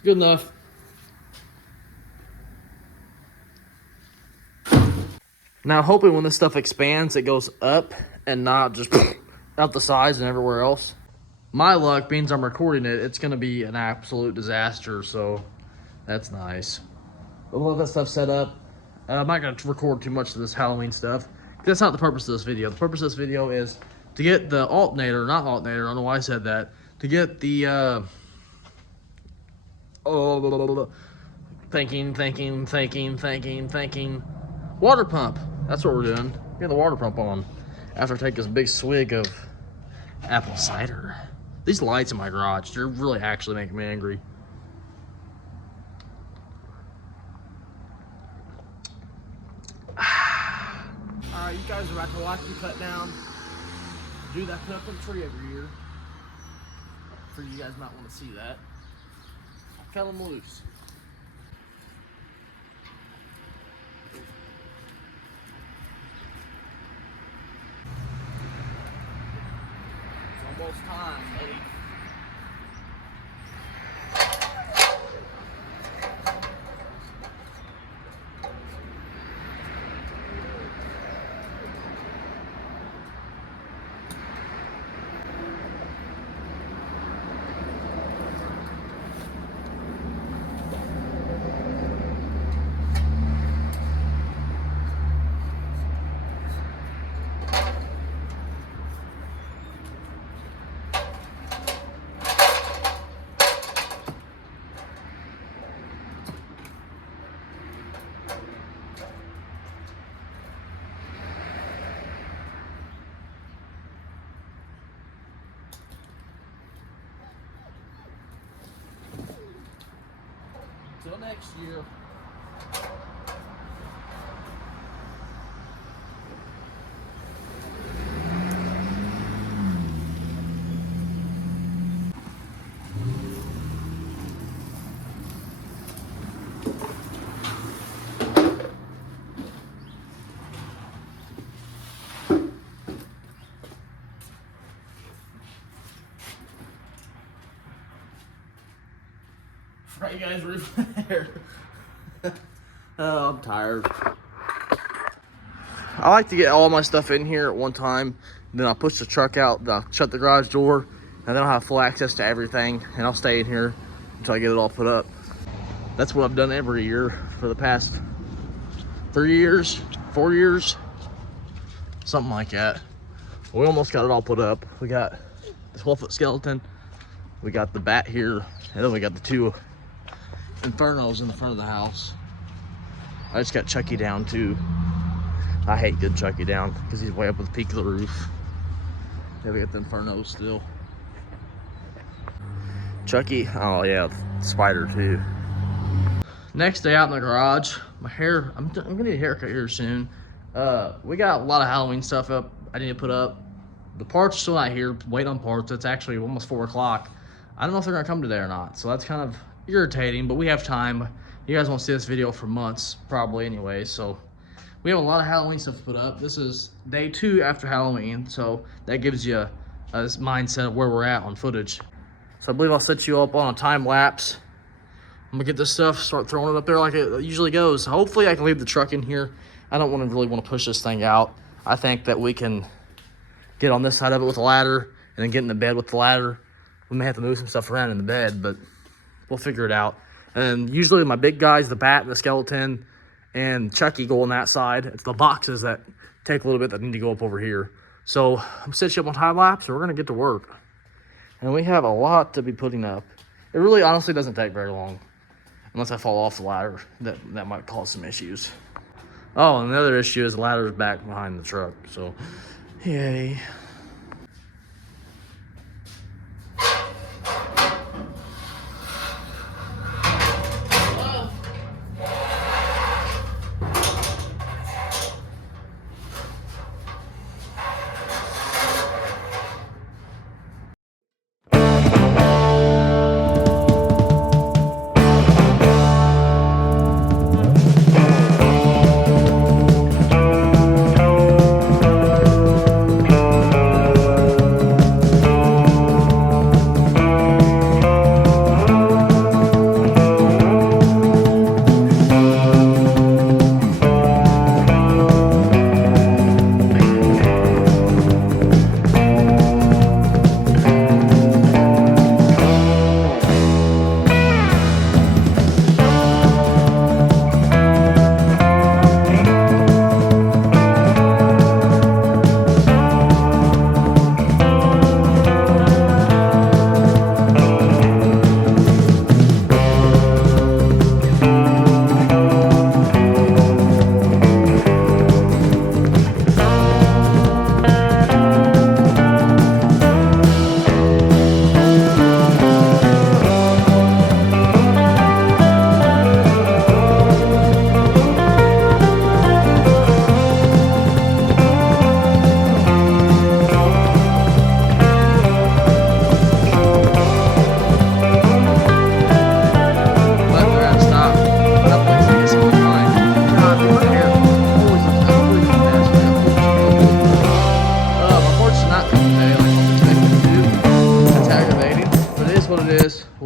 Good enough. Now, hoping when this stuff expands, it goes up and not just out the sides and everywhere else. My luck means I'm recording it. It's going to be an absolute disaster, so that's nice. A lot of that stuff set up. I'm not going to record too much of this Halloween stuff. That's not the purpose of this video. The purpose of this video is to get the alternator, not alternator, I don't know why I said that, to get the, thinking, water pump. That's what we're doing. Get the water pump on after I take this big swig of apple cider. These lights in my garage, they're really actually making me angry. Alright, you guys are about to watch me cut down. Do that put up a tree every year. For you guys might want to see that. Cut them loose. It's almost time, buddy. Till next year. Right, you guys were there. Oh, I'm tired. I like to get all my stuff in here at one time. Then I'll push the truck out, then I'll shut the garage door, and then I'll have full access to everything, and I'll stay in here until I get it all put up. That's what I've done every year for the past 3 years, 4 years, something like that. We almost got it all put up. We got the 12-foot skeleton, we got the bat here, and then we got the 2 Infernos in the front of the house. I just got Chucky down too. I hate getting Chucky down because he's way up at the peak of the roof. Yeah, we got the Infernos still. Chucky, oh yeah, Spider too. Next day out in the garage, my hair, I'm gonna need a haircut here soon. We got a lot of Halloween stuff up I need to put up. The parts are still not here, waiting on parts. It's actually almost 4 o'clock. I don't know if they're gonna come today or not, so that's kind of irritating, but we have time. You guys won't see this video for months, probably anyway, so we have a lot of Halloween stuff to put up. This is day 2 after Halloween, so that gives you a mindset of where we're at on footage. So I believe I'll set you up on a time lapse. I'm gonna get this stuff, start throwing it up there like it usually goes. Hopefully I can leave the truck in here. I don't really want to push this thing out. I think that we can get on this side of it with a ladder and then get in the bed with the ladder. We may have to move some stuff around in the bed, but we'll figure it out. And usually my big guys, the bat and the skeleton and Chucky, go on that side. It's the boxes that take a little bit that need to go up over here. So I'm setting you up on time lapse and we're gonna get to work. And we have a lot to be putting up. It really honestly doesn't take very long. Unless I fall off the ladder, that might cause some issues. Oh, and the other issue is the ladder's back behind the truck, so yay.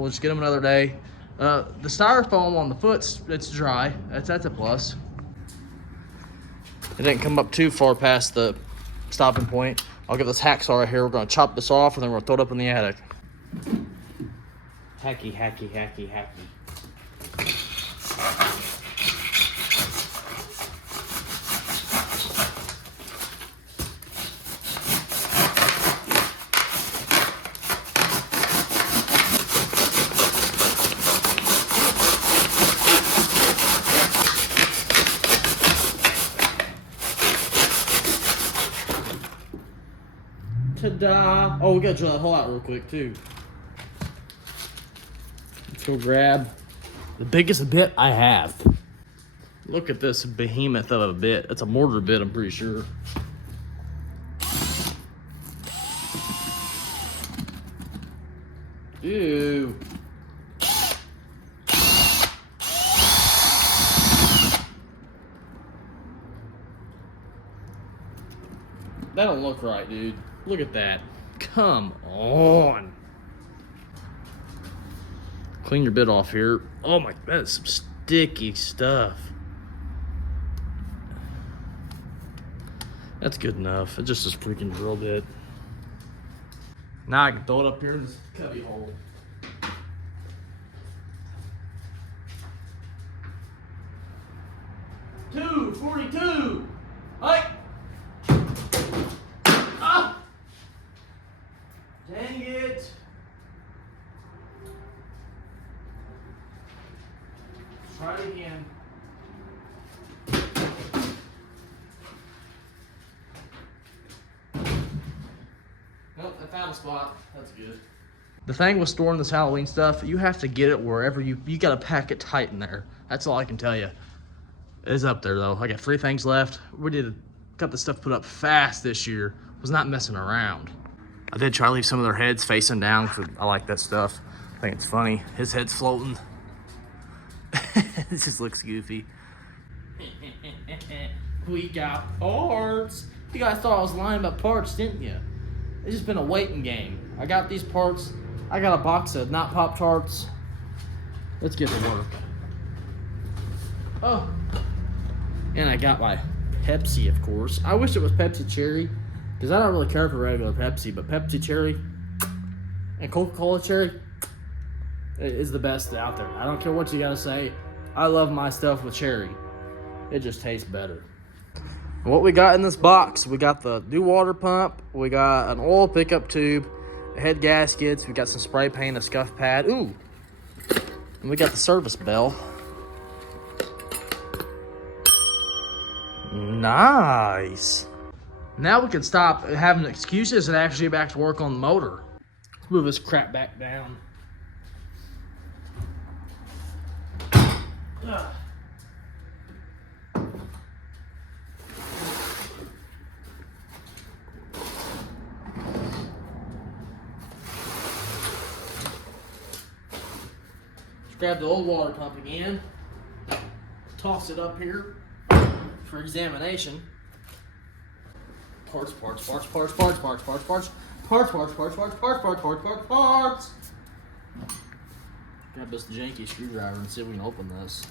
We'll just get them another day. The styrofoam on the foot, it's dry. That's a plus. It didn't come up too far past the stopping point. I'll get this hacksaw right here. We're gonna chop this off and then we're gonna throw it up in the attic. Hacky, hacky, hacky, hacky. Ta-da! Oh, we gotta drill that hole out real quick too. Let's go grab the biggest bit I have. Look at this behemoth of a bit. It's a mortar bit, I'm pretty sure. Ew. That don't look right, dude. Look at that. Come on. Clean your bit off here. Oh my, that is some sticky stuff. That's good enough. It's just a freaking drill bit. Now I can throw it up here in this cubby hole. $2.42. Hey! Ah! Dang it! Try it again. Nope, I found a spot. That's good. The thing with storing this Halloween stuff, you have to get it wherever you gotta pack it tight in there. That's all I can tell you. It's up there though. I got 3 things left. Got the stuff put up fast this year. Was not messing around. I did try to leave some of their heads facing down because I like that stuff. I think it's funny. His head's floating. This just looks goofy. We got parts. You guys thought I was lying about parts, didn't you? It's just been a waiting game. I got these parts. I got a box of not Pop-Tarts. Let's get to work. Oh. And I got my Pepsi, of course. I wish it was Pepsi Cherry, because I don't really care for regular Pepsi, but Pepsi Cherry and Coca-Cola Cherry is the best out there. I don't care what you gotta say. I love my stuff with cherry. It just tastes better. What we got in this box, we got the new water pump, we got an oil pickup tube, head gaskets, we got some spray paint, a scuff pad, ooh, and we got the service bell. Nice. Now we can stop having excuses and actually get back to work on the motor. Let's move this crap back down. Ugh. Grab the old water pump again, toss it up here for examination. Parts. Grab this janky screwdriver and see if we can open this.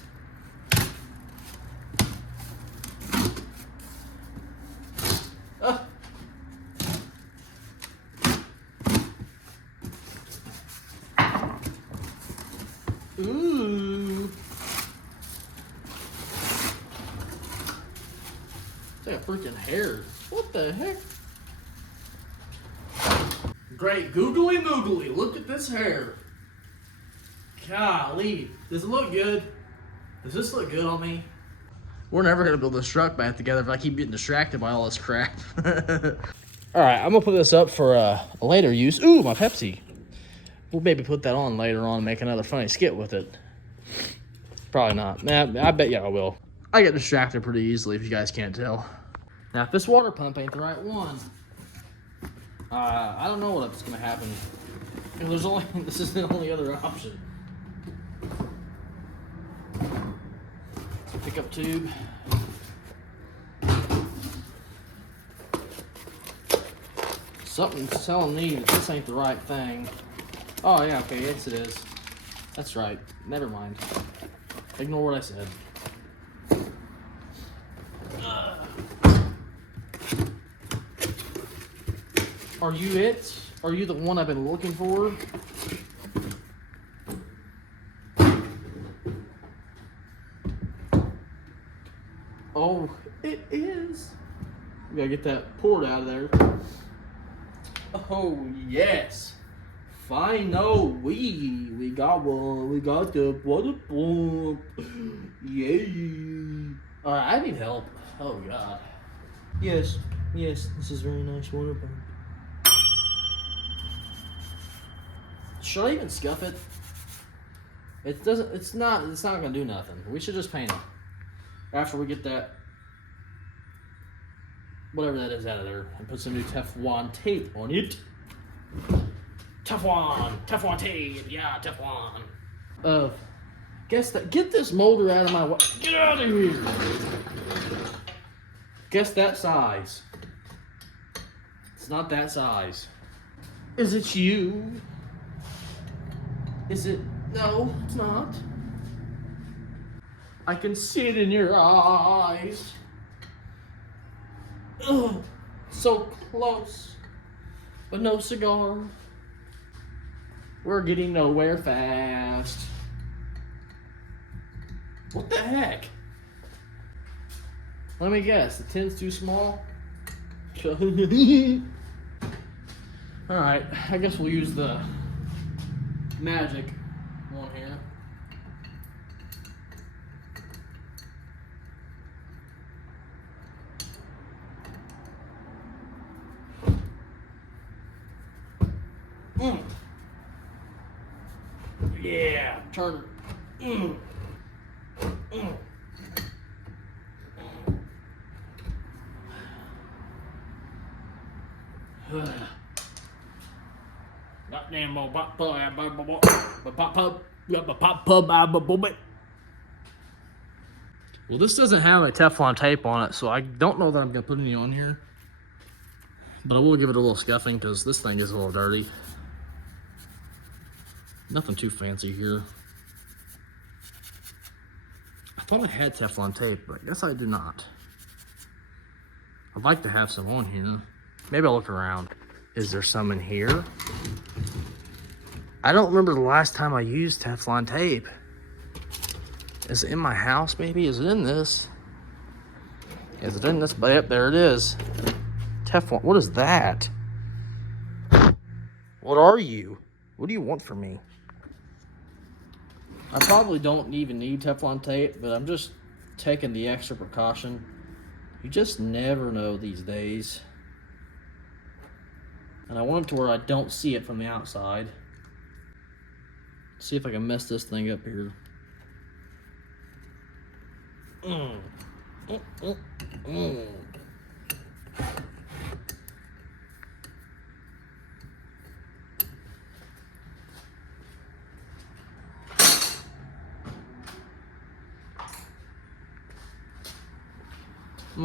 Ah. Ooh. It's like a freaking hair. What the heck? Great googly moogly. Look at this hair. Golly. Does it look good? Does this look good on me? We're never gonna build this truck back together if I keep getting distracted by all this crap. Alright, I'm gonna put this up for a later use. Ooh, my Pepsi. We'll maybe put that on later on and make another funny skit with it. Probably not. Nah, I bet you I will. I get distracted pretty easily if you guys can't tell. Now, if this water pump ain't the right one, I don't know what's gonna happen. This is the only other option. Pickup tube. Something's telling me that this ain't the right thing. Oh yeah, okay, yes it is. That's right. Never mind. Ignore what I said. Are you it? Are you the one I've been looking for? Oh, it is. We gotta get that port out of there. Oh, yes. We got one. We got the water pump. Yay. Alright, I need help. Oh, God. Yes, this is very nice water pump. Should I even scuff it? It's not gonna do nothing. We should just paint it. After we get that, whatever that is out of there, and put some new Teflon tape on it. Teflon tape, yeah, Teflon. Get this molder out of my way. Get out of here. Guess that size. It's not that size. Is it you? Is it? No, it's not. I can see it in your eyes. Ugh, so close, but no cigar. We're getting nowhere fast. What the heck? Let me guess, the tin's too small? Alright, I guess we'll use the magic one here. Yeah, turn it. Well, this doesn't have a Teflon tape on it, so I don't know that I'm gonna put any on here. But I will give it a little scuffing because this thing is a little dirty. Nothing too fancy here. I thought I had Teflon tape, but I guess I do not. I'd like to have some on here. Maybe I'll look around. Is there some in here? I don't remember the last time I used Teflon tape. Is it in my house maybe? Is it in this? Is it in this? Yep, there it is. Teflon, what is that? What are you? What do you want from me? I probably don't even need Teflon tape, but I'm just taking the extra precaution. You just never know these days. And I want it to where I don't see it from the outside. See if I can mess this thing up here. I'm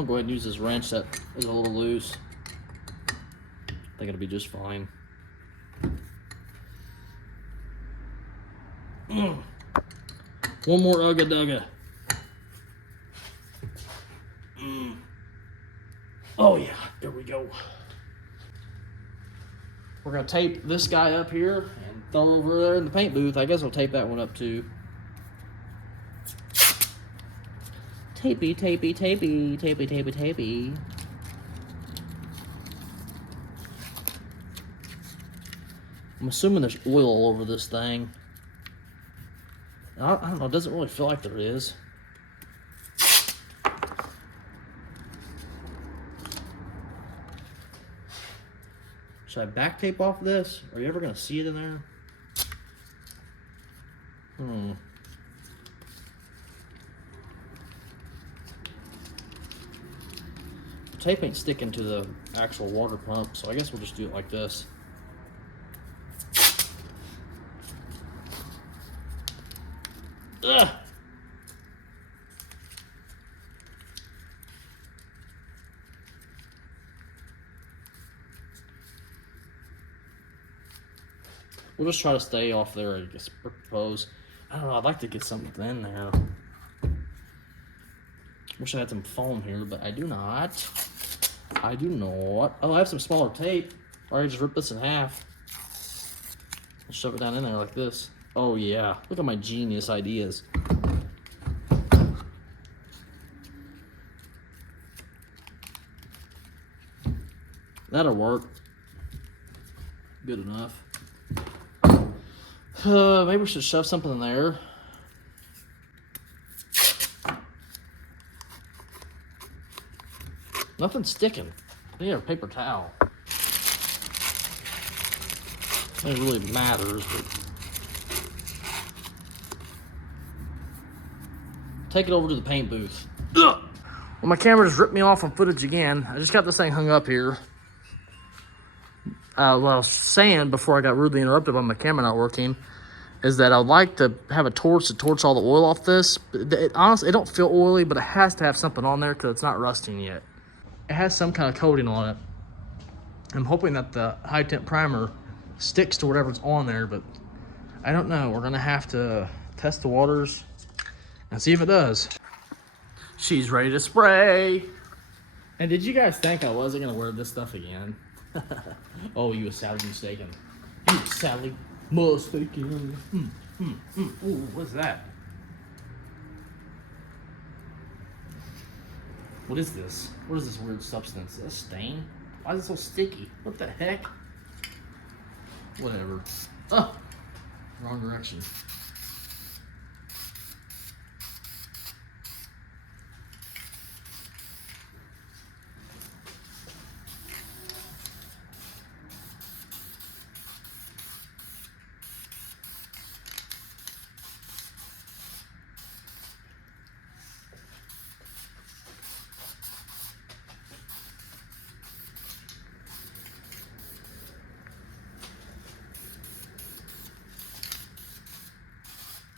gonna go ahead and use this wrench that is a little loose. I think it'll be just fine. One more Ugga Dugga. Oh yeah, there we go. We're gonna tape this guy up here and throw over there in the paint booth. I guess we'll tape that one up too. Tapey, tapey, tapey, tapey, tapey, tapey. I'm assuming there's oil all over this thing. I don't know, it doesn't really feel like there is. Should I back tape off this? Are you ever gonna see it in there? The tape ain't sticking to the actual water pump, so I guess we'll just do it like this. Ugh. What We'll just try to stay off there, I guess, propose. I don't know, I'd like to get something in there. Wish I had some foam here, but I do not. I do not. Oh, I have some smaller tape. Or I just rip this in half. And shove it down in there like this. Oh yeah, look at my genius ideas. That'll work. Good enough. Maybe we should shove something in there. Nothing's sticking. I need a paper towel. It really matters, but take it over to the paint booth. Ugh. Well, my camera just ripped me off on footage again. I just got this thing hung up here. What I was saying before I got rudely interrupted by my camera not working is that I'd like to have a torch to torch all the oil off this. Honestly, it don't feel oily, but it has to have something on there because it's not rusting yet. It has some kind of coating on it. I'm hoping that the high temp primer sticks to whatever's on there, but I don't know. We're gonna have to test the waters and see if it does. She's ready to spray. And did you guys think I wasn't gonna wear this stuff again? Oh, you were sadly mistaken. You were sadly mistaken. Ooh, what's that? What is this? What is this weird substance? Is that a stain? Why is it so sticky? What the heck? Whatever. Oh, wrong direction.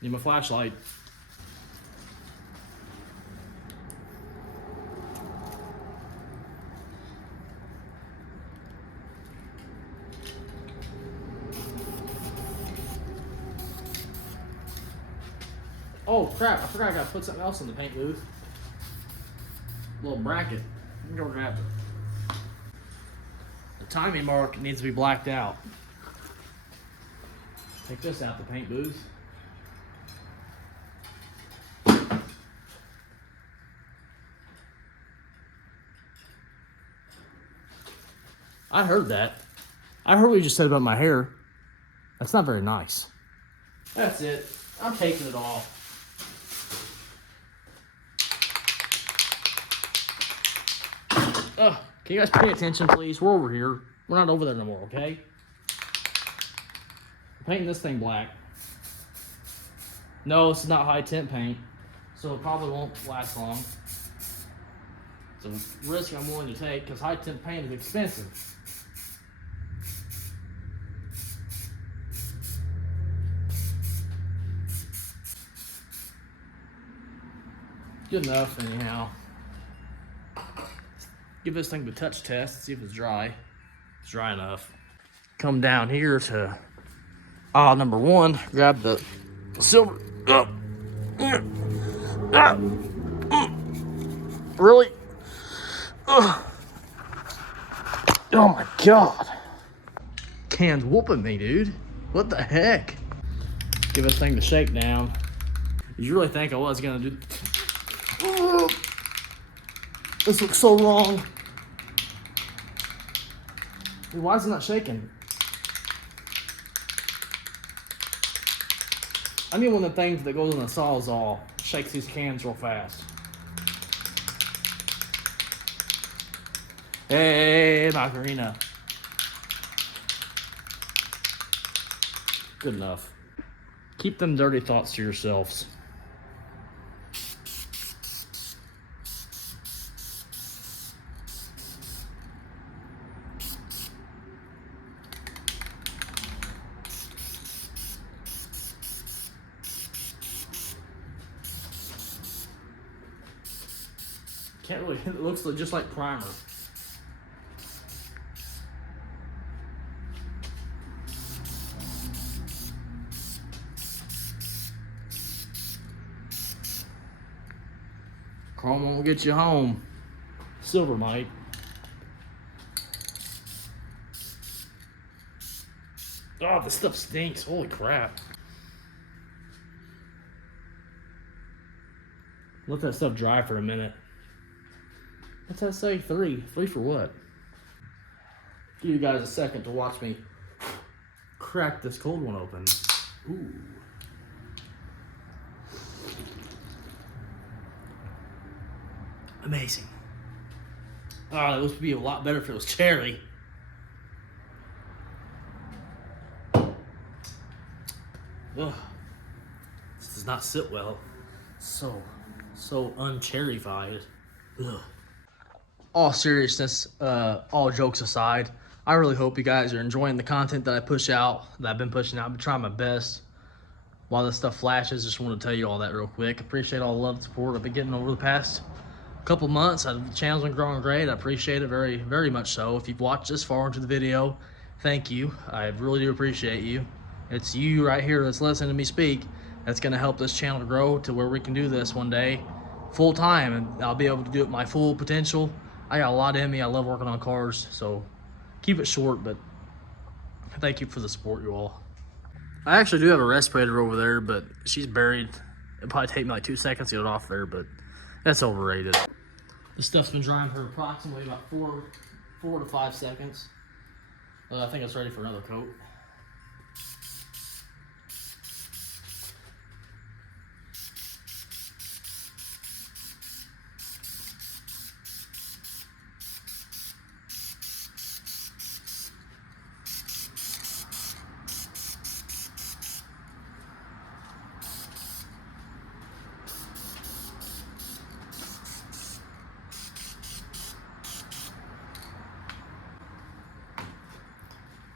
Need my flashlight. Oh crap, I forgot I gotta put something else in the paint booth. A little bracket. I'm gonna grab it. The timing mark needs to be blacked out. Take this out the paint booth. I heard that. I heard what you just said about my hair. That's not very nice. That's it. I'm taking it off. Ugh, can you guys pay attention, please? We're over here. We're not over there no more, okay? I'm painting this thing black. No, it's not high temp paint, so it probably won't last long. It's a risk I'm willing to take because high temp paint is expensive. Good enough, anyhow. Give this thing the touch test, see if it's dry. It's dry enough. Come down here to aisle number 1, grab the silver. Really? Oh my god. Can's whooping me, dude. What the heck? Give this thing the shakedown. Did you really think I was gonna do? This looks so wrong. Why is it not shaking? I need one of the things that goes in the Sawzall. Shakes these cans real fast. Hey, Macarena. Good enough. Keep them dirty thoughts to yourselves. Can't really, it looks just like primer. Chrome won't get you home. Silver might. Oh, this stuff stinks. Holy crap. Let that stuff dry for a minute. What's that say? 3. 3 for what? Give you guys a second to watch me crack this cold one open. Ooh. Amazing. Oh, that would be a lot better if it was cherry. Ugh. This does not sit well. So uncherrified. Ugh. All seriousness, all jokes aside, I really hope you guys are enjoying the content that I push out, that I've been pushing out. I've been trying my best. While this stuff flashes, just want to tell you all that real quick. Appreciate all the love and support I've been getting over the past couple months. The channel's been growing great. I appreciate it very, very much so. If you've watched this far into the video, thank you. I really do appreciate you. It's you right here that's listening to me speak that's going to help this channel grow to where we can do this one day full time, and I'll be able to do it my full potential. I got a lot in me. I love working on cars, so keep it short, but thank you for the support, you all. I actually do have a respirator over there, but she's buried. It'll probably take me like 2 seconds to get it off there, but that's overrated. This stuff's been drying for approximately about 4 to 5 seconds. I think it's ready for another coat.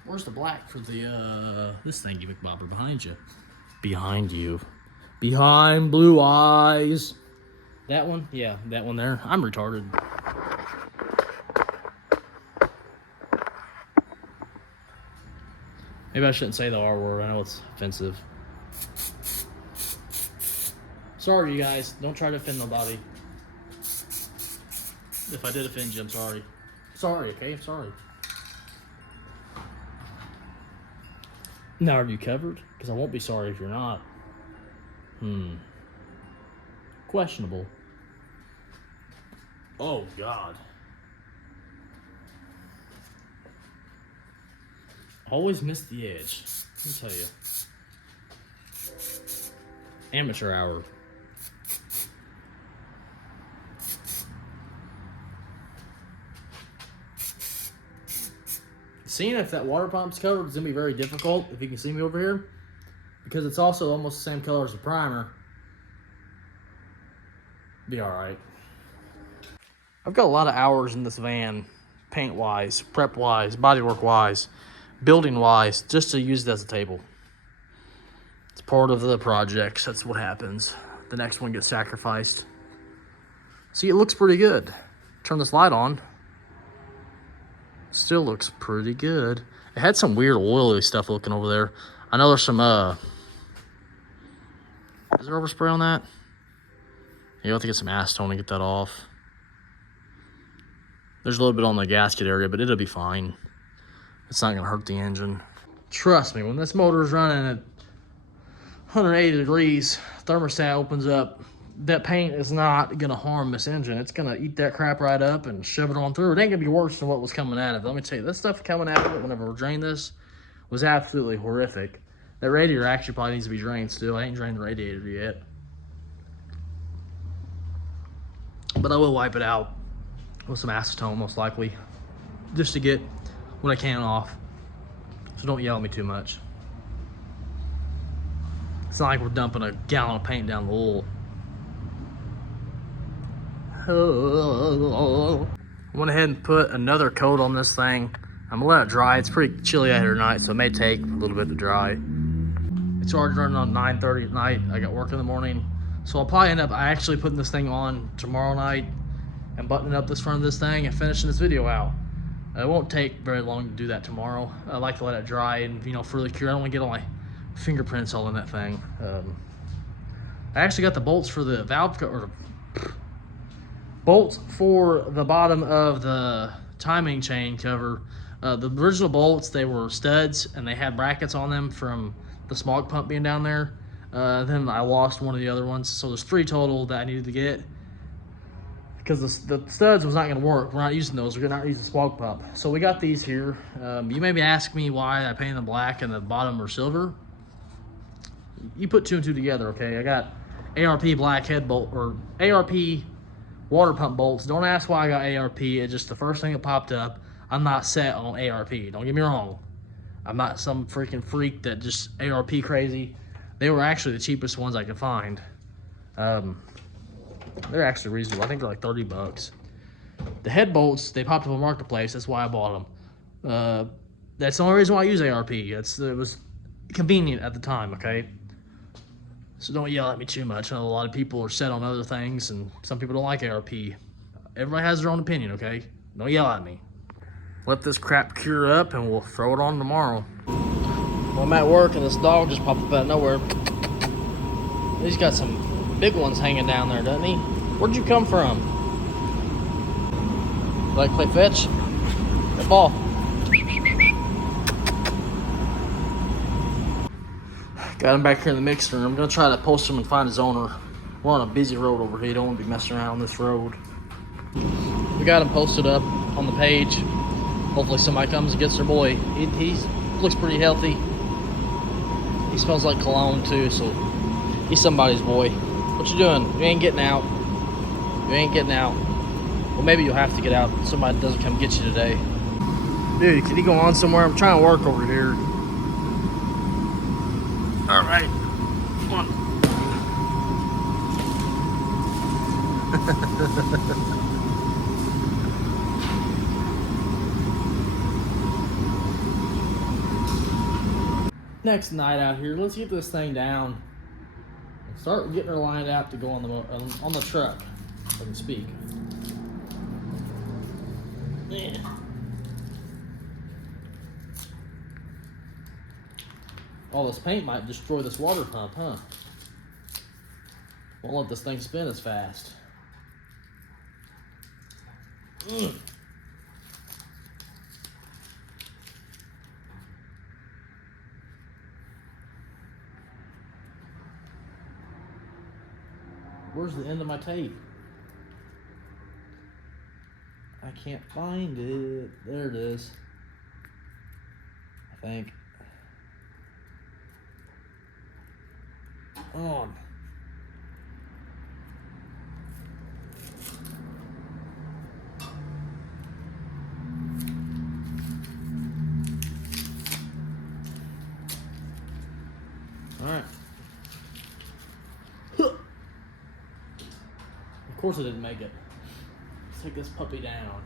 Where's the black for the, this thingy McBobber behind you? Behind you. Behind blue eyes. That one? Yeah, that one there. I'm retarded. Maybe I shouldn't say the R word. I know it's offensive. Sorry, you guys. Don't try to offend nobody. If I did offend you, I'm sorry. Sorry, okay? I'm sorry. Now, are you covered? Because I won't be sorry if you're not. Questionable. Oh, God. Always miss the edge. Let me tell you. Amateur hour. Seeing if that water pump's covered is going to be very difficult, if you can see me over here, because it's also almost the same color as the primer. Be alright. I've got a lot of hours in this van, paint-wise, prep-wise, bodywork-wise, building-wise, just to use it as a table. It's part of the projects. That's what happens. The next one gets sacrificed. See, it looks pretty good. Turn this light on. Still looks pretty good. It had some weird oily stuff looking over there. I know there's some, is there overspray on that? You have to get some acetone to get that off. There's a little bit on the gasket area, but it'll be fine. It's not gonna hurt the engine. Trust me, when this motor is running at 180 degrees, thermostat opens up, that paint is not gonna harm this engine. It's gonna eat that crap right up and shove it on through. It ain't gonna be worse than what was coming out of it. Let me tell you, this stuff coming out of it whenever we drained this was absolutely horrific. That radiator actually probably needs to be drained still. I ain't drained the radiator yet. But I will wipe it out with some acetone most likely, just to get what I can off. So don't yell at me too much. It's not like we're dumping a gallon of paint down the hole. I went ahead and put another coat on this thing. I'm gonna let it dry. It's pretty chilly out here tonight, so it may take a little bit to dry. It started running on 9:30 at night. I got work in the morning. So I'll probably end up actually putting this thing on tomorrow night and buttoning up this front of this thing and finishing this video out. It won't take very long to do that tomorrow. I like to let it dry and, you know, further cure. I don't want to get all my fingerprints all in that thing. I actually got the bolts for the valve cover, Bolts for the bottom of the timing chain cover. The original bolts, they were studs and they had brackets on them from the smog pump being down there. Then I lost one of the other ones, so there's 3 total that I needed to get because the studs was not going to work. We're not using those. We're not using the smog pump. So we got these here. You may be asking me why I painted them black and the bottom are silver. You put 2 and 2 together, okay? I got ARP black head bolt, or ARP water pump bolts. Don't ask why I got ARP. It's just the first thing that popped up. I'm not set on ARP. Don't get me wrong. I'm not some freaking freak that just ARP crazy. They were actually the cheapest ones I could find. They're actually reasonable. I think they're like 30 bucks. The head bolts, they popped up on Marketplace. That's why I bought them. That's the only reason why I use ARP. It was convenient at the time, okay? So don't yell at me too much. I know a lot of people are set on other things, and some people don't like ARP. Everybody has their own opinion, okay? Don't yell at me. Let this crap cure up, and we'll throw it on tomorrow. Well, I'm at work, and this dog just popped up out of nowhere. He's got some big ones hanging down there, doesn't he? Where'd you come from? Like play fetch? That ball. Got him back here in the mixer. I'm gonna try to post him and find his owner. We're on a busy road over here. Don't want to be messing around on this road. We got him posted up on the page. Hopefully somebody comes and gets their boy. He looks pretty healthy. He smells like cologne too, so he's somebody's boy. What you doing? You ain't getting out. You ain't getting out. Well, maybe you'll have to get out. Somebody doesn't come get you today. Dude, can you go on somewhere? I'm trying to work over here. All right, come on. Next night out here, let's get this thing down and start getting her lined out to go on the truck, if I can speak. Yeah. All this paint might destroy this water pump, huh? Won't let this thing spin as fast. Where's the end of my tape? I can't find it. There it is. I think. On. All right. Of course I didn't make it. Let's take this puppy down.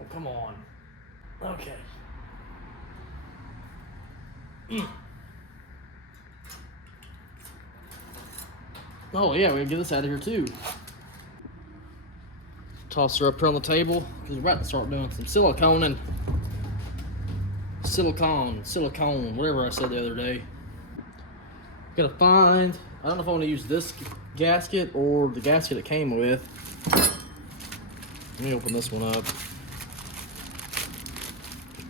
Oh, come on. Okay. Oh yeah, we can get this out of here too. Toss her up here on the table because we're about to start doing some silicone, whatever I said the other day. Gotta find, I don't know if I want to use this gasket or the gasket it came with. Let me open this one up.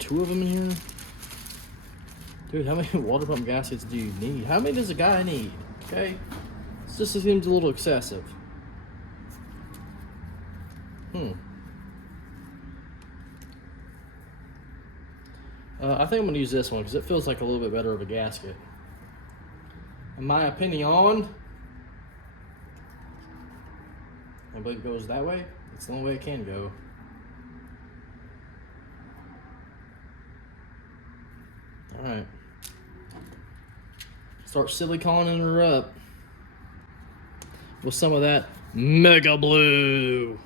2 of them in here? Dude, how many water pump gaskets do you need? How many does a guy need? Okay? This just seems a little excessive. I think I'm gonna use this one because it feels like a little bit better of a gasket. In my opinion, I believe it goes that way. It's the only way it can go. All right. Start siliconing her up with some of that Mega Blue.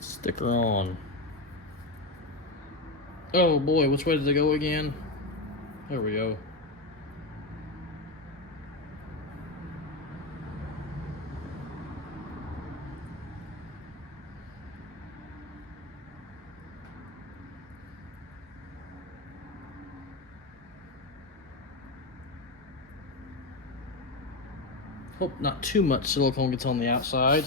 Stick her on. Oh boy, which way did it go again? There we go. Hope not too much silicone gets on the outside.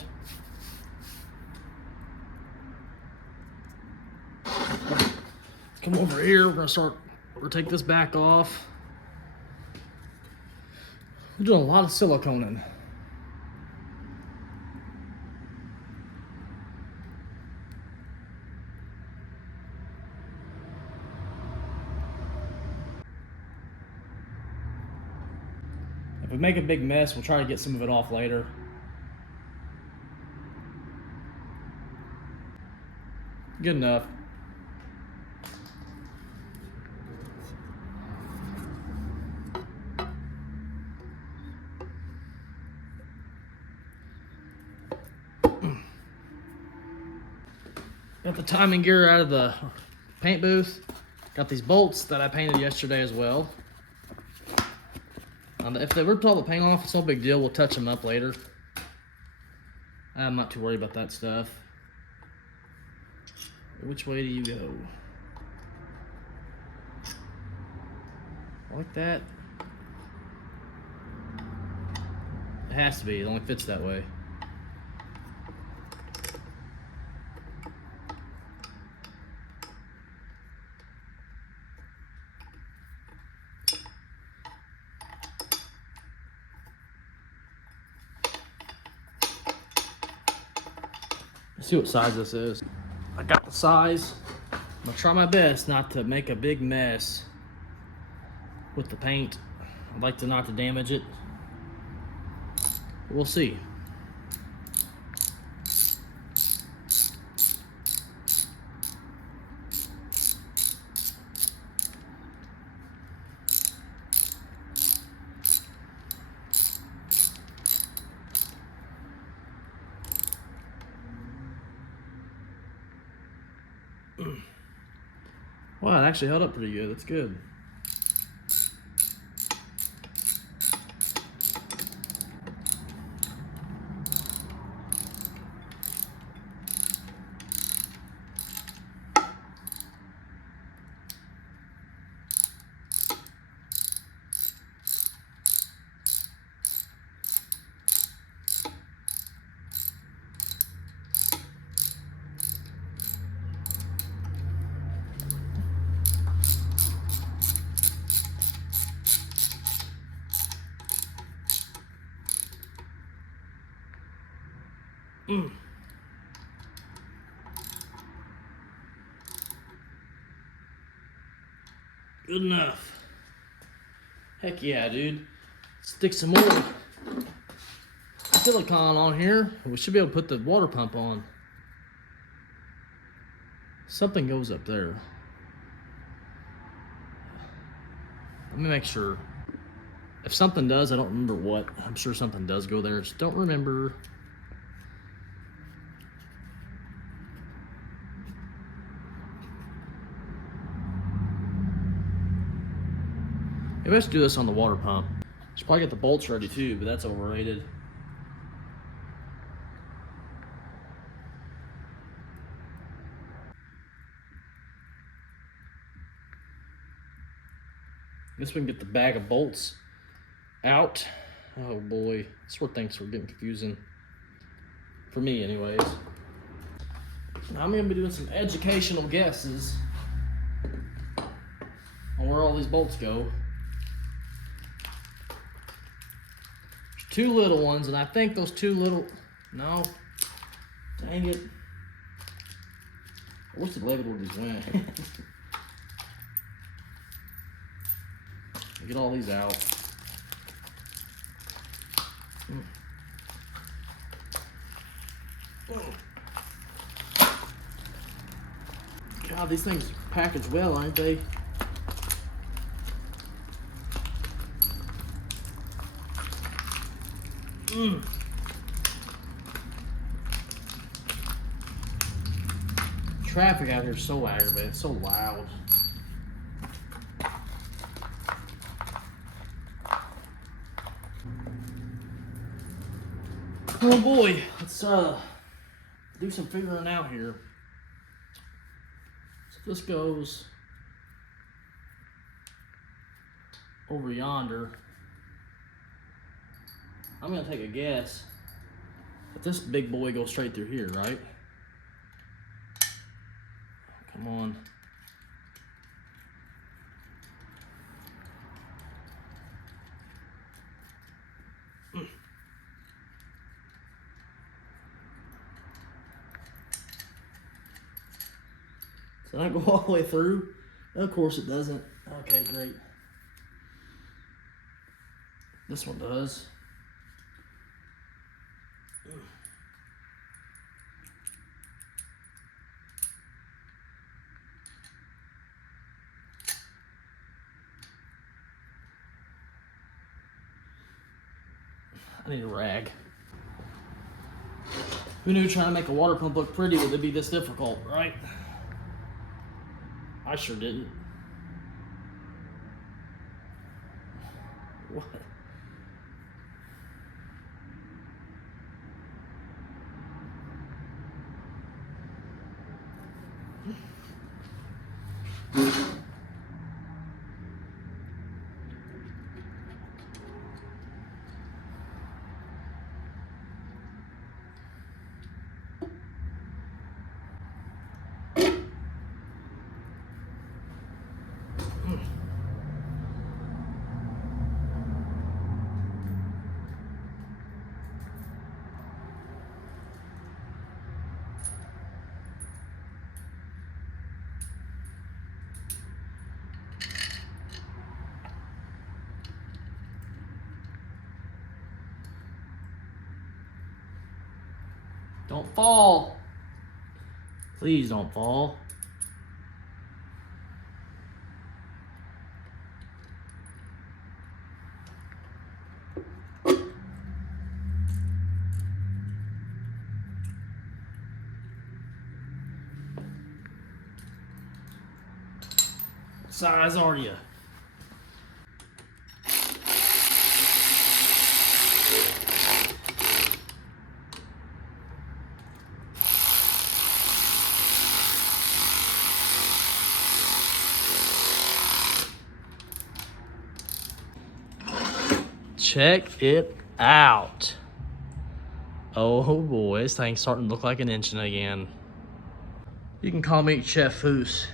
Come over here, we're take this back off. We're doing a lot of siliconing. If we make a big mess, we'll try to get some of it off later. Good enough. Got the timing gear out of the paint booth. Got these bolts that I painted yesterday as well. If they ripped all the paint off, it's no big deal. We'll touch them up later. I'm not too worried about that stuff. Which way do you go? Like that? It has to be. It only fits that way. Let's see what size this is. I got the size. I'm gonna try my best not to make a big mess with the paint. I'd like to not to damage it. We'll see. Wow, it actually held up pretty good. That's good. Good enough. Heck yeah, dude. Stick some more silicone on here. We should be able to put the water pump on. Something goes up there. Let me make sure. If something does, I don't remember what. I'm sure something does go there. Just don't remember. Maybe let's do this on the water pump. Should probably get the bolts ready too, but that's overrated. Guess we can get the bag of bolts out. Oh boy, this where things are getting confusing. For me anyways. Now I'm gonna be doing some educational guesses on where all these bolts go. There's two little ones, and I think those two little, no, dang it. I wish the label would just went. Get all these out. God, these things package well, aren't they? Traffic out here is so aggravating, it's so loud. Oh boy, let's do some figuring out here. So this goes over yonder. I'm gonna take a guess that this big boy goes straight through here, right? Come on. Does that go all the way through? Of course it doesn't. Okay, great. This one does. I need a rag. Who knew trying to make a water pump look pretty would be this difficult, right? I sure didn't. What? Don't fall. Please don't fall. What size are you? Check it out. Oh boy, this thing's starting to look like an engine again. You can call me Chef Foose.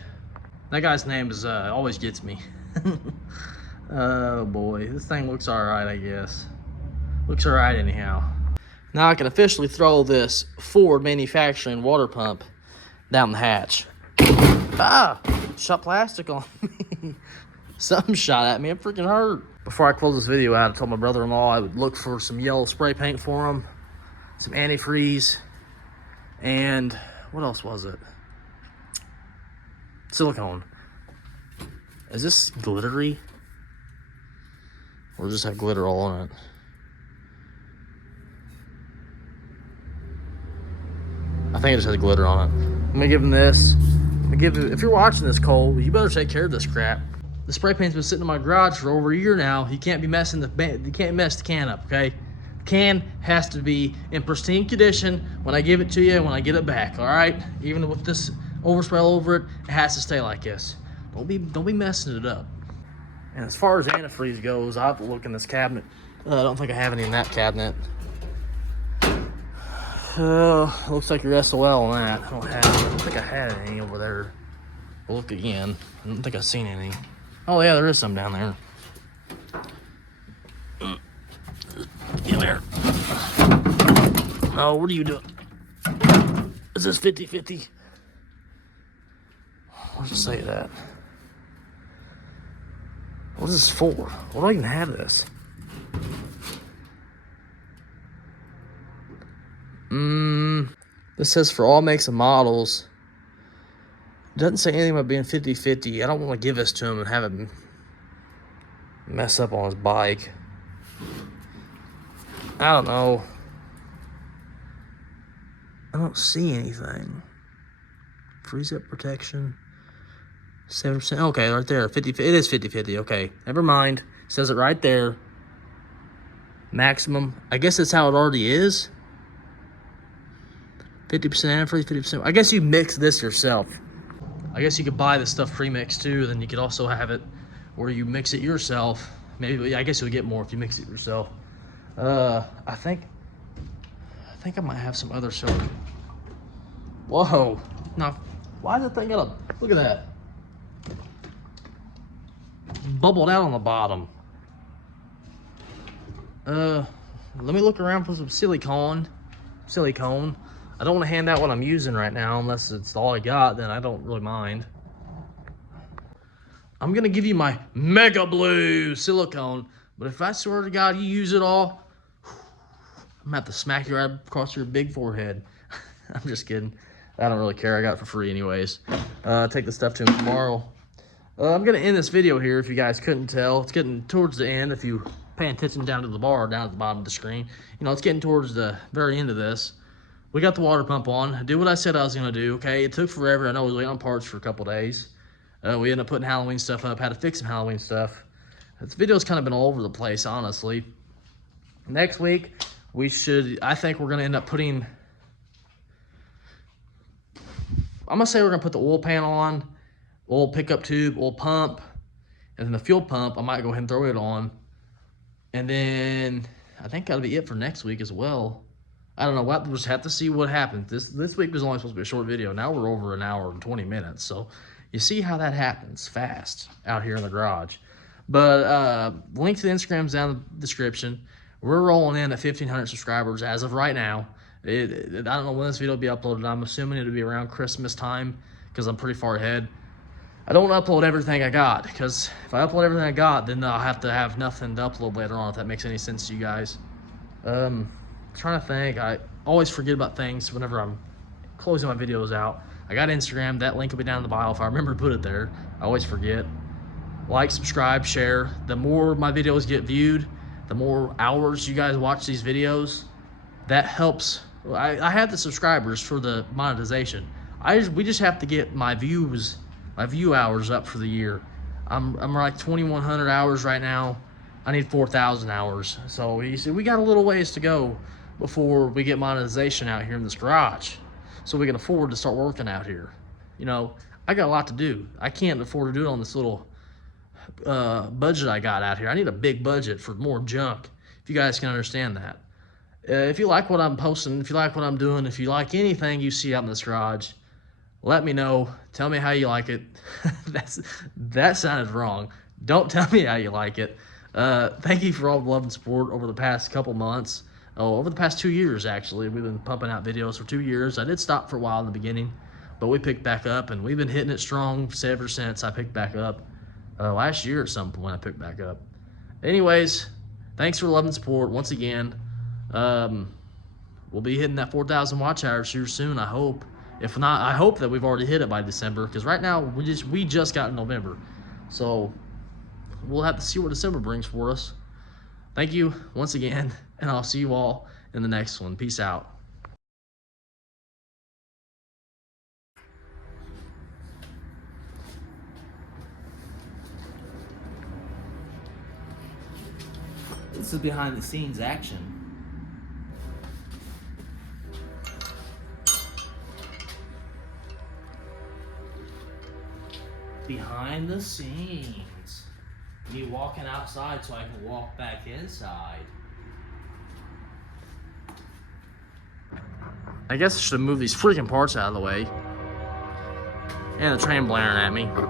That guy's name is always gets me. Oh boy, this thing looks alright, I guess. Looks alright anyhow. Now I can officially throw this Ford manufacturing water pump down the hatch. Ah! Shot plastic on me. Something shot at me. It freaking hurt. Before I close this video out, I told my brother-in-law I would look for some yellow spray paint for him, some antifreeze, and what else was it? Silicone. Is this glittery? Or does it just have glitter all on it? I think it just has glitter on it. I'm gonna give him this. If you're watching this, Cole, you better take care of this crap. The spray paint's been sitting in my garage for over a year now. You can't be messing you can't mess the can up, okay? The can has to be in pristine condition when I give it to you and when I get it back, all right? Even with this overspray all over it, it has to stay like this. Don't be messing it up. And as far as antifreeze goes, I have to look in this cabinet. I don't think I have any in that cabinet. Looks like your SOL on that. I don't think I had any over there. We'll look again. I don't think I've seen any. Oh yeah, there is some down there. Get there. Oh, what are you doing? Is this 50-50? Where's it say that? What is this for? What do I even have this? This says for all makes and models. It doesn't say anything about being 50-50. I don't want to give this to him and have him mess up on his bike. I don't know. I don't see anything. Freeze up protection. 7%. Okay, right there. 50. It is 50-50. Okay, never mind. It says it right there. Maximum. I guess that's how it already is. 50% antifreeze, 50%. I guess you mix this yourself. I guess you could buy this stuff pre-mixed too. Then you could also have it where you mix it yourself. Maybe, I guess you'll get more if you mix it yourself. I think I might have some other silicone. Whoa. Now, why is that thing got a, look at that. Bubbled out on the bottom. Let me look around for some silicone. I don't want to hand out what I'm using right now unless it's all I got, then I don't really mind. I'm gonna give you my Mega Blue silicone, but if I swear to God you use it all, I'm gonna have to smack you right across your big forehead. I'm just kidding. I don't really care. I got it for free anyways. Take the stuff to him tomorrow. I'm gonna end this video here if you guys couldn't tell. It's getting towards the end if you paying attention down to the bar, down at the bottom of the screen. You know, it's getting towards the very end of this. We got the water pump on. I did what I said I was gonna do, okay? It took forever. I know I was waiting on parts for a couple days. We ended up putting Halloween stuff up, had to fix some Halloween stuff. This video's kind of been all over the place, honestly. Next week, I think we're gonna end up putting, I'm gonna say we're gonna put the oil pan on, oil pickup tube, oil pump, and then the fuel pump, I might go ahead and throw it on. And then I think that'll be it for next week as well. I don't know, we'll just have to see what happens. This week was only supposed to be a short video. Now we're over an hour and 20 minutes. So you see how that happens fast out here in the garage. But link to the Instagram's down in the description. We're rolling in at 1,500 subscribers as of right now. I don't know when this video will be uploaded. I'm assuming it'll be around Christmas time because I'm pretty far ahead. I don't upload everything I got because if I upload everything I got, then I'll have to have nothing to upload later on, if that makes any sense to you guys. Trying to think. I always forget about things whenever I'm closing my videos out. I got Instagram. That link will be down in the bio if I remember to put it there. I always forget. Like, subscribe, share. The more my videos get viewed, the more hours you guys watch these videos, that helps. I have the subscribers for the monetization. We just have to get my view hours up for the year. I'm like 2,100 hours right now. I need 4,000 hours. So you see, we got a little ways to go before we get monetization out here in this garage, so we can afford to start working out here. You know, I got a lot to do. I can't afford to do it on this little budget I got out here. I need a big budget for more junk, if you guys can understand that. If you like what I'm posting, if you like what I'm doing, if you like anything you see out in this garage, let me know. Tell me how you like it. That sounded wrong. Don't tell me how you like it. Thank you for all the love and support over the past couple months. Over the past 2 years, actually. We've been pumping out videos for 2 years. I did stop for a while in the beginning, but we picked back up, and we've been hitting it strong ever since I picked back up. Last year at some point I picked back up. Anyways, thanks for the love and support once again. We'll be hitting that 4,000 watch hours here soon, I hope. If not, I hope that we've already hit it by December, because right now we just got in November. So we'll have to see what December brings for us. Thank you once again, and I'll see you all in the next one. Peace out. This is behind the scenes action. Behind the scenes. Me walking outside so I can walk back inside. I guess I should have moved these freaking parts out of the way. And the train blaring at me.